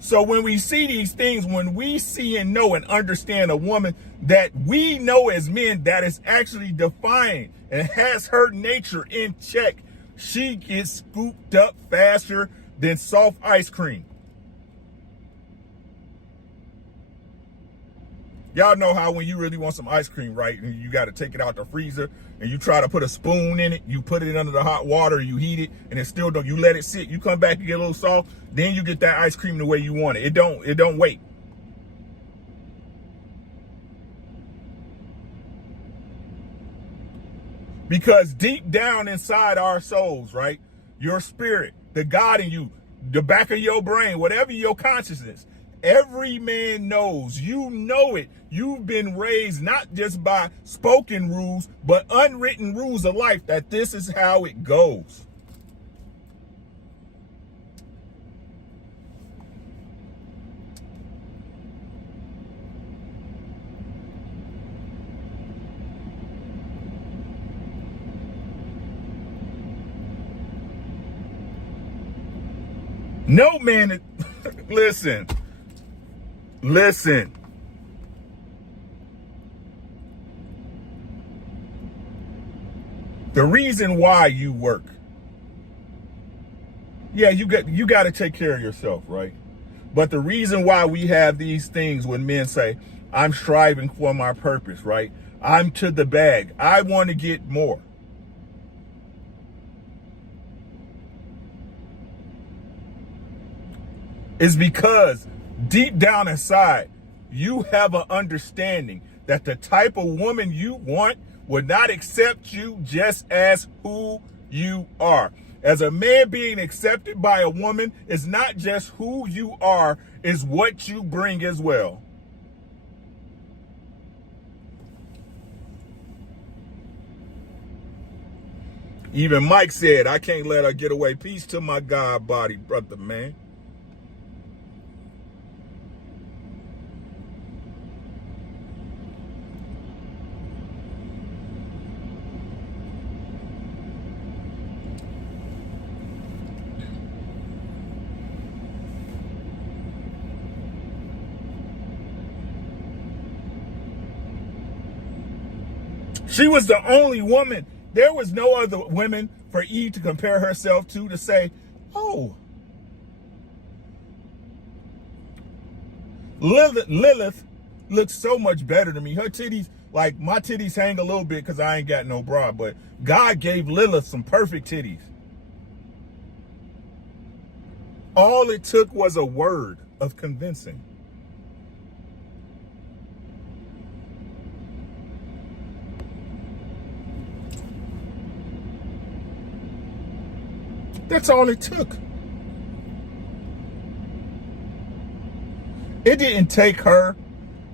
So when we see these things, when we see and know and understand a woman that we know as men that is actually defiant and has her nature in check, she gets scooped up faster than soft ice cream. Y'all know how when you really want some ice cream, right, and you got to take it out the freezer and you try to put a spoon in it, you put it under the hot water, you heat it, and it still don't, you let it sit, you come back and get a little soft, then you get that ice cream the way you want it. It don't wait. Because deep down inside our souls, right, your spirit, the God in you, the back of your brain, whatever your consciousness, every man knows, you know it. You've been raised not just by spoken rules, but unwritten rules of life, that this is how it goes. No man, listen. The reason why you work. Yeah, you got to take care of yourself, right? But the reason why we have these things when men say, I'm striving for my purpose, right? I'm to the bag. I want to get more. Is because deep down inside, you have an understanding that the type of woman you want would not accept you just as who you are. As a man, being accepted by a woman is not just who you are, is what you bring as well. Even Mike said, I can't let her get away. Peace to my God body, brother, man. She was the only woman. There was no other women for Eve to compare herself to say, oh, Lilith looks so much better to me. Her titties, like my titties hang a little bit because I ain't got no bra, but God gave Lilith some perfect titties. All it took was a word of convincing. That's all it took. It didn't take her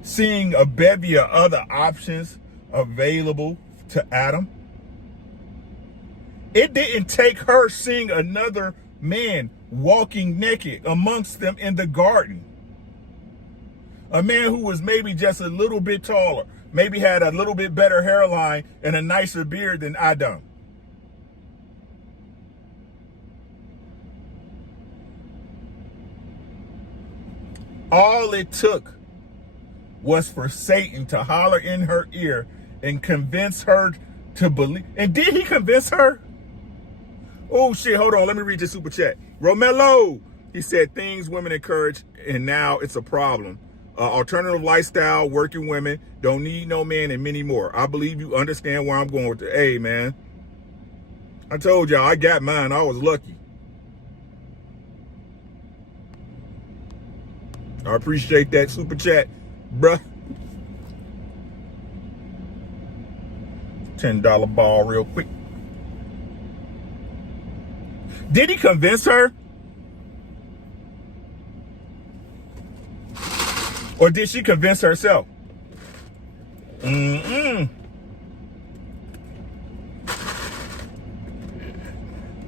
seeing a bevy of other options available to Adam. It didn't take her seeing another man walking naked amongst them in the garden. A man who was maybe just a little bit taller, maybe had a little bit better hairline and a nicer beard than Adam. All it took was for Satan to holler in her ear and convince her to believe. And did he convince her? Oh, shit, hold on. Let me read this super chat. Romello, he said, things women encourage, and now it's a problem. Alternative lifestyle, working women, don't need no man, and many more. I believe you understand where I'm going with it. Hey, man, I told y'all I got mine. I was lucky. I appreciate that super chat, bruh. $10 ball real quick. Did he convince her? Or did she convince herself?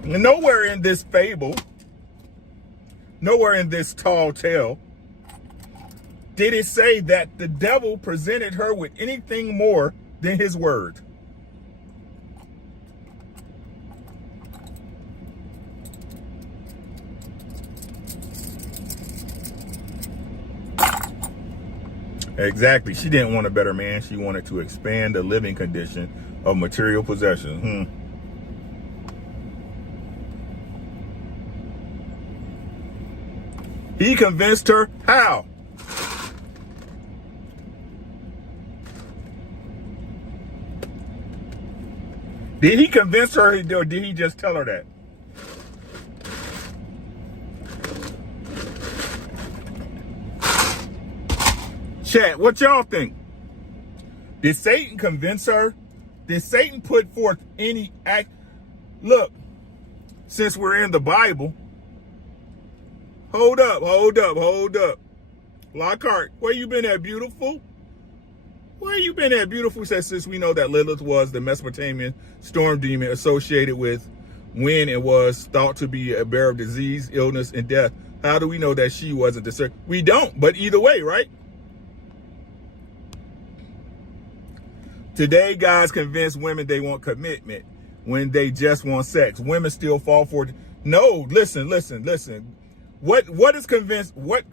Nowhere in this fable, nowhere in this tall tale, did it say that the devil presented her with anything more than his word. Exactly. She didn't want a better man. She wanted to expand the living condition of material possessions. He convinced her how? Did he convince her or did he just tell her that? Chat, what y'all think? Did Satan convince her? Did Satan put forth any act? Look, since we're in the Bible, hold up. Lockhart, where you been at, beautiful? Where you been at, beautiful? Says, since we know that Lilith was the Mesopotamian storm demon associated with wind and was thought to be a bearer of disease, illness, and death, how do we know that she wasn't the serpent? We don't, but either way, right? Today, guys convince women they want commitment when they just want sex. Women still fall for it. No, listen. What is convinced? What?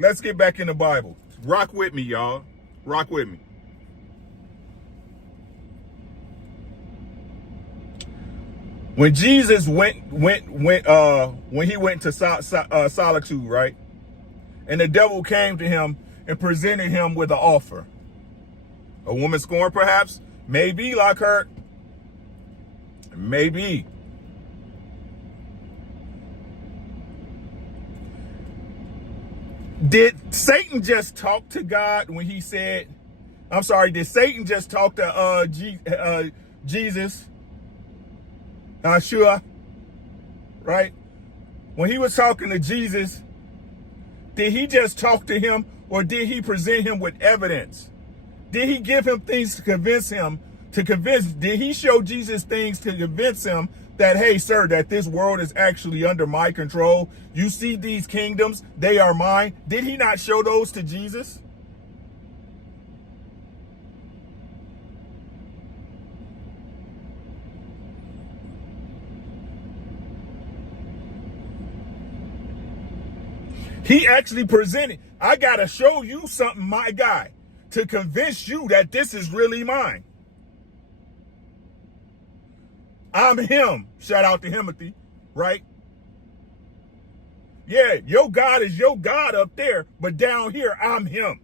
Let's get back in the Bible. Rock with me, y'all. Rock with me. When Jesus when he went to solitude, right? And the devil came to him and presented him with an offer. A woman scorned, perhaps? Maybe, Lockhart. Maybe. Did Satan just talk to God when he said, I'm sorry, did Satan just talk to Jesus? Sure. Right? When he was talking to Jesus, did he just talk to him or did he present him with evidence? Did he give him things to convince him, did he show Jesus things to convince him that, hey, sir, that this world is actually under my control? You see these kingdoms, they are mine. Did he not show those to Jesus? He actually presented, I got to show you something, my guy, to convince you that this is really mine. I'm him. Shout out to Timothy, right? Yeah, your God is your God up there, but down here, I'm him.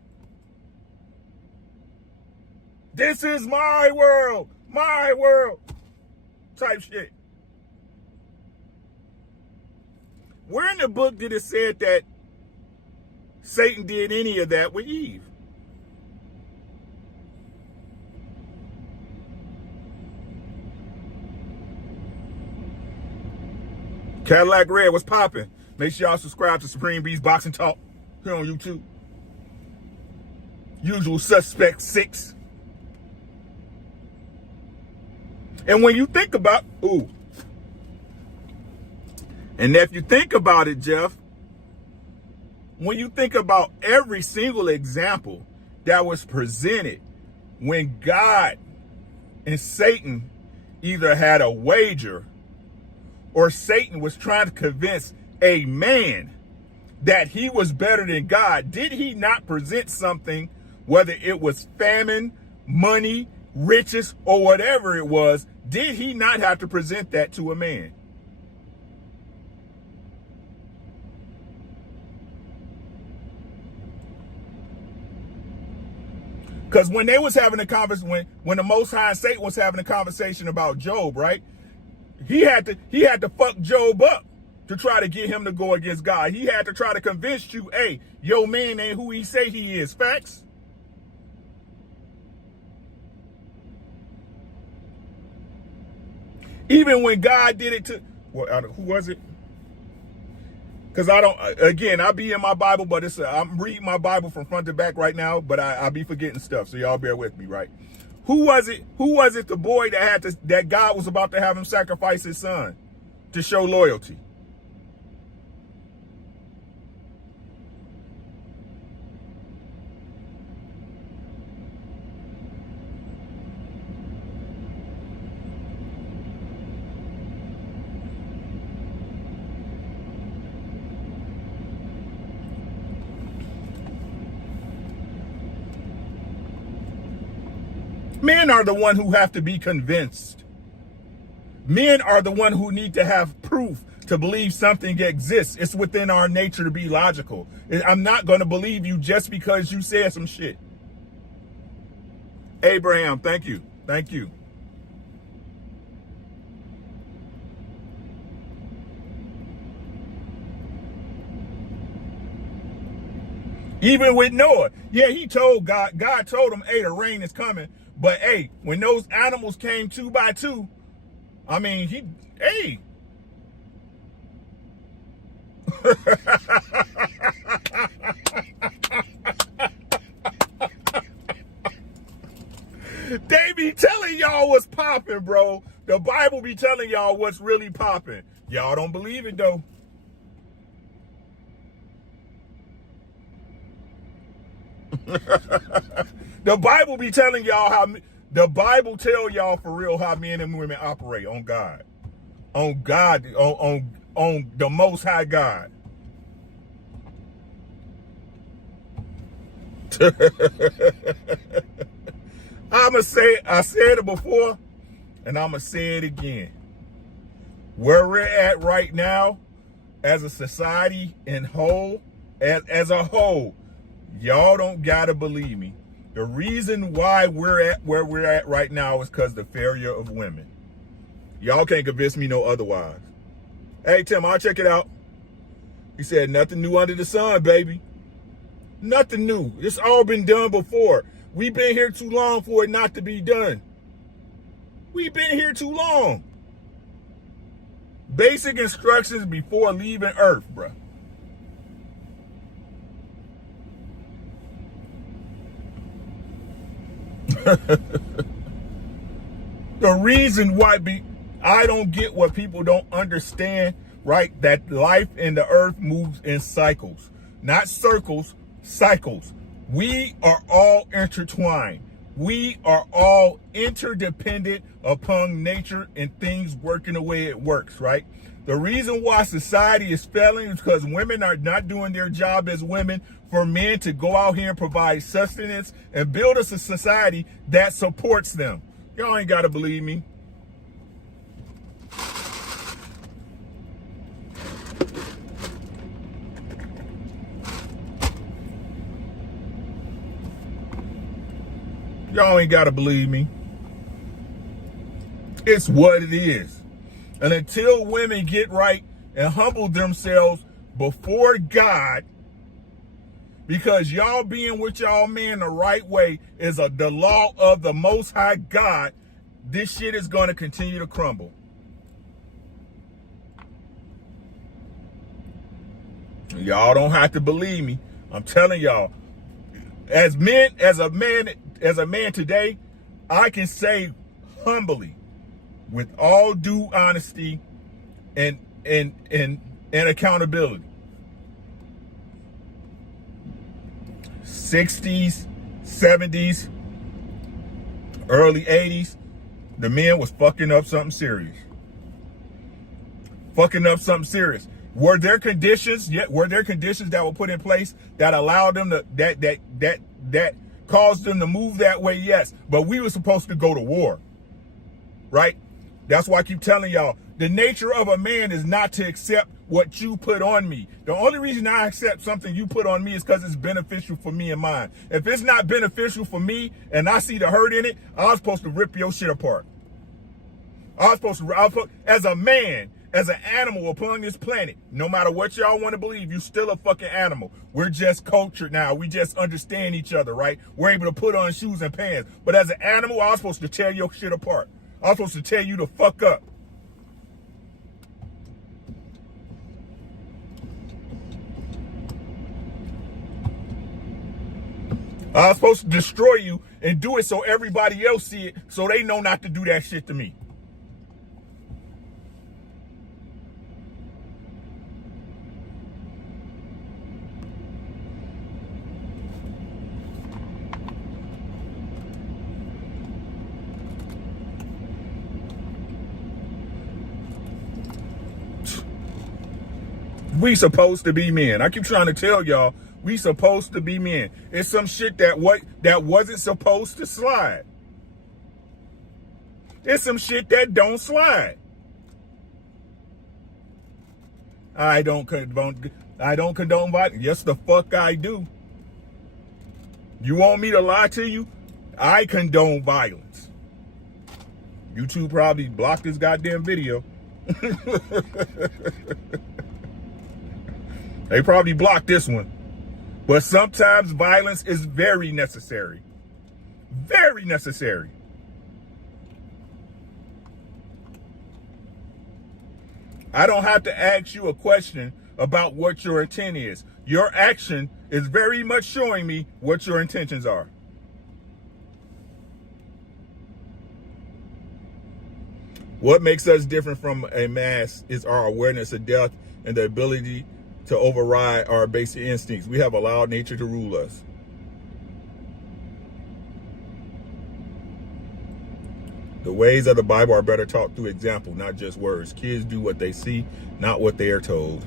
This is my world type shit. Where in the book did it say that Satan did any of that with Eve? Cadillac Red, what's popping? Make sure y'all subscribe to Supreme Beast Boxing Talk here on YouTube. Usual Suspect 6. And when you think about, and if you think about it, Jeff, when you think about every single example that was presented when God and Satan either had a wager or Satan was trying to convince a man that he was better than God, did he not present something, whether it was famine, money, riches, or whatever it was, did he not have to present that to a man? Because when they was having a conversation, when the Most High and Satan was having a conversation about Job, right? He had to fuck Job up to try to get him to go against God. He had to try to convince you, hey, your man ain't who he say he is. Facts? Even when God did it to, who was it? Because I be in my Bible, but I'm reading my Bible from front to back right now, but I be forgetting stuff, so y'all bear with me, right? Who was it, the boy that God was about to have him sacrifice his son to show loyalty? Men are the one who have to be convinced. Men are the one who need to have proof to believe something exists. It's within our nature to be logical. I'm not going to believe you just because you said some shit. Abraham, thank you. Thank you. Even with Noah, yeah, he told God told him, hey, the rain is coming. But hey, when those animals came two by two, I mean, hey. They be telling y'all what's popping, bro. The Bible be telling y'all what's really popping. Y'all don't believe it, though. The Bible be telling y'all the Bible tell y'all for real how men and women operate on God. On God, on the Most High God. I'ma say, I said it before, and I'ma say it again. Where we're at right now, as a society in whole, as a whole, y'all don't gotta believe me. The reason why we're at where we're at right now is because the failure of women. Y'all can't convince me no otherwise. Hey Tim, I'll check it out. He said nothing new under the sun, baby. Nothing new. It's all been done before. We've been here too long for it not to be done. We've been here too long. Basic instructions before leaving Earth, bruh. The reason why I don't get what people don't understand, right? That life in the earth moves in cycles, not circles, cycles. We are all intertwined. We are all interdependent upon nature and things working the way it works, right? The reason why society is failing is because women are not doing their job as women for men to go out here and provide sustenance and build us a society that supports them. Y'all ain't got to believe me. Y'all ain't got to believe me. It's what it is. And until women get right and humble themselves before God, because y'all being with y'all men the right way is the law of the Most High God, this shit is going to continue to crumble. Y'all don't have to believe me. I'm telling y'all, as a man today, I can say humbly, with all due honesty and accountability, 60s, 70s, early 80s, the men was fucking up something serious. Fucking up something serious. Were there conditions? Yeah, were there conditions that were put in place that allowed them to that caused them to move that way? Yes, but we were supposed to go to war, right? That's why I keep telling y'all, the nature of a man is not to accept what you put on me. The only reason I accept something you put on me is because it's beneficial for me and mine. If it's not beneficial for me and I see the hurt in it, I was supposed to rip your shit apart. As a man, as an animal upon this planet, no matter what y'all want to believe, you still a fucking animal. We're just cultured now. We just understand each other, right? We're able to put on shoes and pants. But as an animal, I was supposed to tear your shit apart. I was supposed to tell you to fuck up. I was supposed to destroy you and do it so everybody else see it, so they know not to do that shit to me. We supposed to be men. I keep trying to tell y'all, we supposed to be men. It's some shit that wasn't supposed to slide. It's some shit that don't slide. I don't condone violence. Yes, the fuck I do. You want me to lie to you? I condone violence. YouTube probably blocked this goddamn video. They probably blocked this one. But sometimes violence is very necessary. Very necessary. I don't have to ask you a question about what your intent is. Your action is very much showing me what your intentions are. What makes us different from a mass is our awareness of death and the ability to override our basic instincts. We have allowed nature to rule us. The ways of the Bible are better taught through example, not just words. Kids do what they see, not what they are told.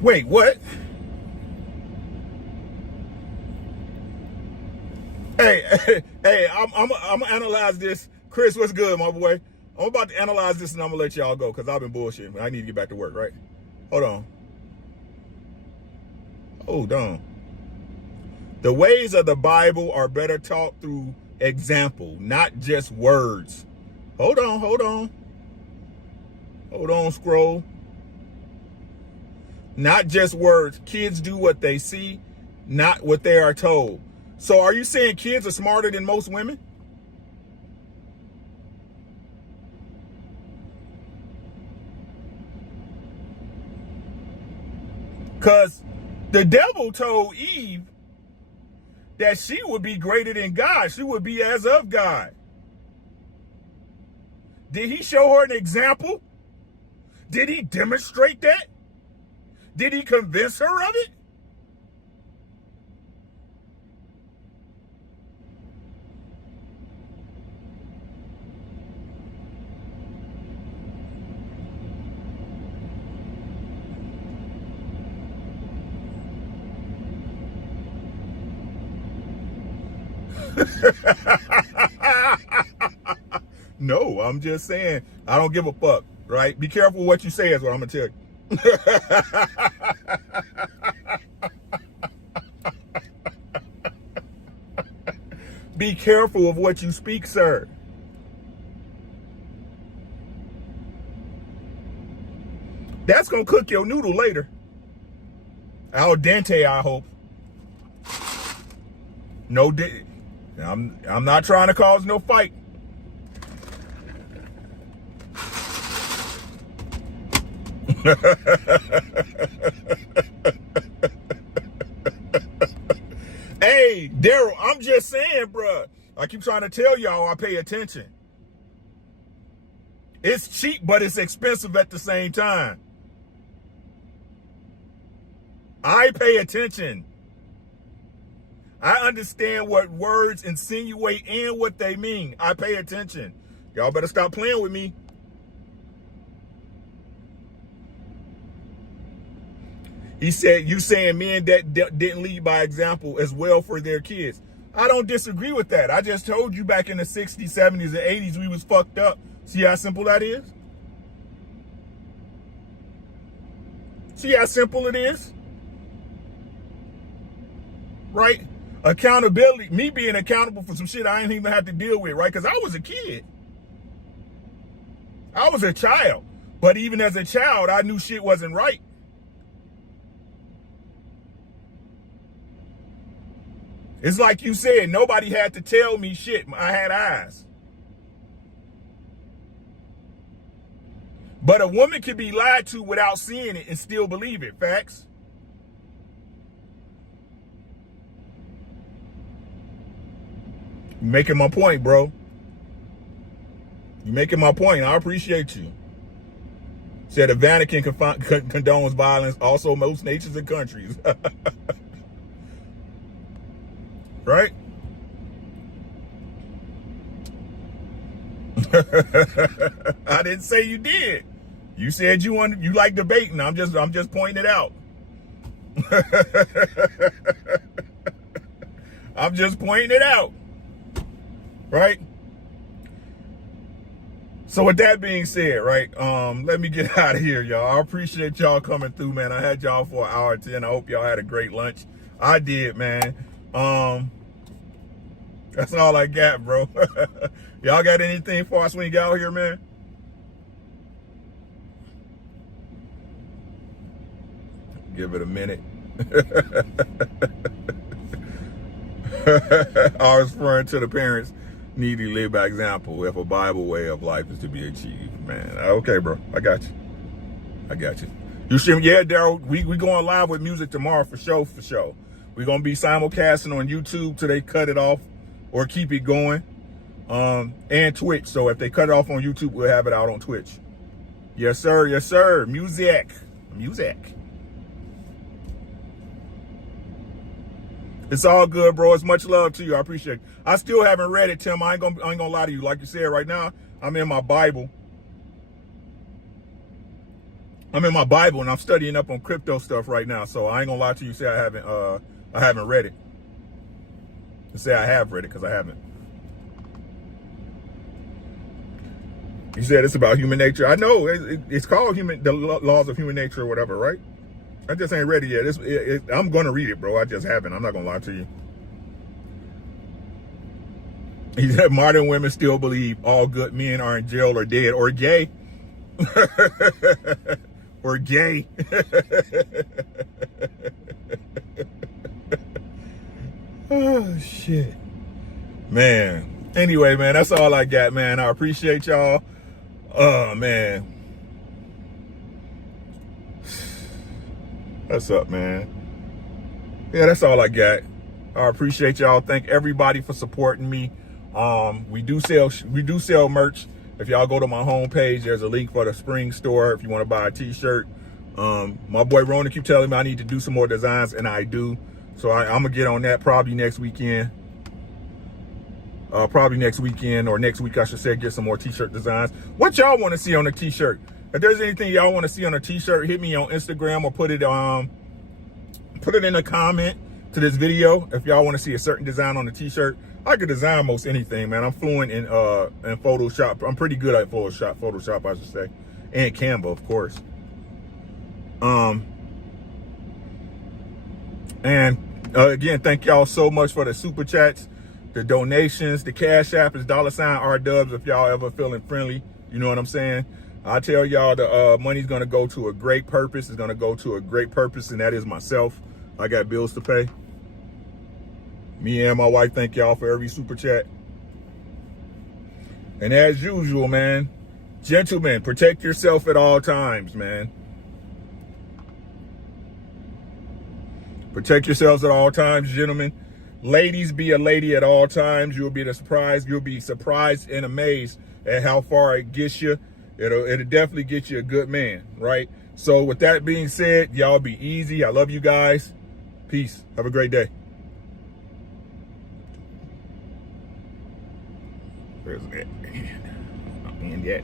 Wait, what? Hey, I'm gonna analyze this. Chris, what's good, my boy? I'm about to analyze this and I'm gonna let y'all go because I've been bullshitting. I need to get back to work, right? Hold on. Hold on. The ways of the Bible are better taught through example, not just words. Hold on. Hold on, scroll. Not just words. Kids do what they see, not what they are told. So are you saying kids are smarter than most women? Because the devil told Eve that she would be greater than God. She would be as of God. Did he show her an example? Did he demonstrate that? Did he convince her of it? No, I'm just saying, I don't give a fuck, right? Be careful what you say is what I'm gonna tell you. Be careful of what you speak, sir. That's gonna cook your noodle later. Al dente, I hope. No, I'm not trying to cause no fight. Hey, Daryl, I'm just saying, bruh. I keep trying to tell y'all I pay attention. It's cheap, but it's expensive at the same time. I pay attention. I understand what words insinuate and what they mean. I pay attention. Y'all better stop playing with me. He said, you saying men that didn't lead by example as well for their kids. I don't disagree with that. I just told you back in the 60s, 70s, and 80s, we was fucked up. See how simple that is? See how simple it is? Right? Accountability, me being accountable for some shit I didn't even have to deal with, right? Because I was a kid. I was a child. But even as a child, I knew shit wasn't right. It's like you said, nobody had to tell me shit. I had eyes. But a woman can be lied to without seeing it and still believe it. Facts? You're making my point, bro. You're making my point. I appreciate you. Said the Vatican condones violence, also most nations and countries. Right? I didn't say you did. You said you like debating. I'm just pointing it out. I'm just pointing it out. Right? So with that being said, right, let me get out of here, y'all. I appreciate y'all coming through, man. I had y'all for an hour or 10. I hope y'all had a great lunch. I did, man. That's all I got, bro. Y'all got anything for us when you get out here, man? Give it a minute. I was referring to the parents need to live by example if a Bible way of life is to be achieved, man. Okay, bro. I got you. You should, yeah, Daryl. We going live with music tomorrow for sure. We're gonna be simulcasting on YouTube till they cut it off or keep it going. And Twitch. So if they cut it off on YouTube, we'll have it out on Twitch. Yes, sir. Music. It's all good, bro. It's much love to you. I appreciate it. I still haven't read it, Tim. I ain't gonna lie to you. Like you said, right now, I'm in my Bible. And I'm studying up on crypto stuff right now. So I ain't gonna lie to you. Say I haven't read it. And say I have read it because I haven't. You said it's about human nature. I know it's called the laws of human nature or whatever, right? I just ain't ready yet. I'm going to read it, bro. I just haven't. I'm not going to lie to you. He said modern women still believe all good men are in jail or dead or gay. Or gay. Oh, shit. Man. Anyway, man, that's all I got, man. I appreciate y'all. Oh, man. What's up, man? Yeah, that's all I got. I appreciate y'all. Thank everybody for supporting me. We do sell merch. If y'all go to my homepage, there's a link for the spring store if you want to buy a t-shirt. My boy Ronan keep telling me I need to do some more designs, and I do. So I'm gonna get on that probably next weekend. Or next week I should say, get some more t-shirt designs. What y'all want to see on the t-shirt? If there's anything y'all want to see on a t-shirt, hit me on Instagram or put it in a comment to this video. If y'all want to see a certain design on the t-shirt, I could design most anything, man. I'm fluent in Photoshop. I'm pretty good at Photoshop I should say, and Canva, of course. Again, thank y'all so much for the super chats, the donations, the Cash App is $RDubs if y'all ever feeling friendly. You know what I'm saying? I tell y'all the money's gonna go to a great purpose. It's gonna go to a great purpose, and that is myself. I got bills to pay. Me and my wife, thank y'all for every super chat. And as usual, man, gentlemen, protect yourself at all times, man. Protect yourselves at all times, gentlemen. Ladies, be a lady at all times. You'll be surprised and amazed at how far it gets you. It'll definitely get you a good man, right? So with that being said, y'all be easy. I love you guys. Peace. Have a great day. Where's that? And yet.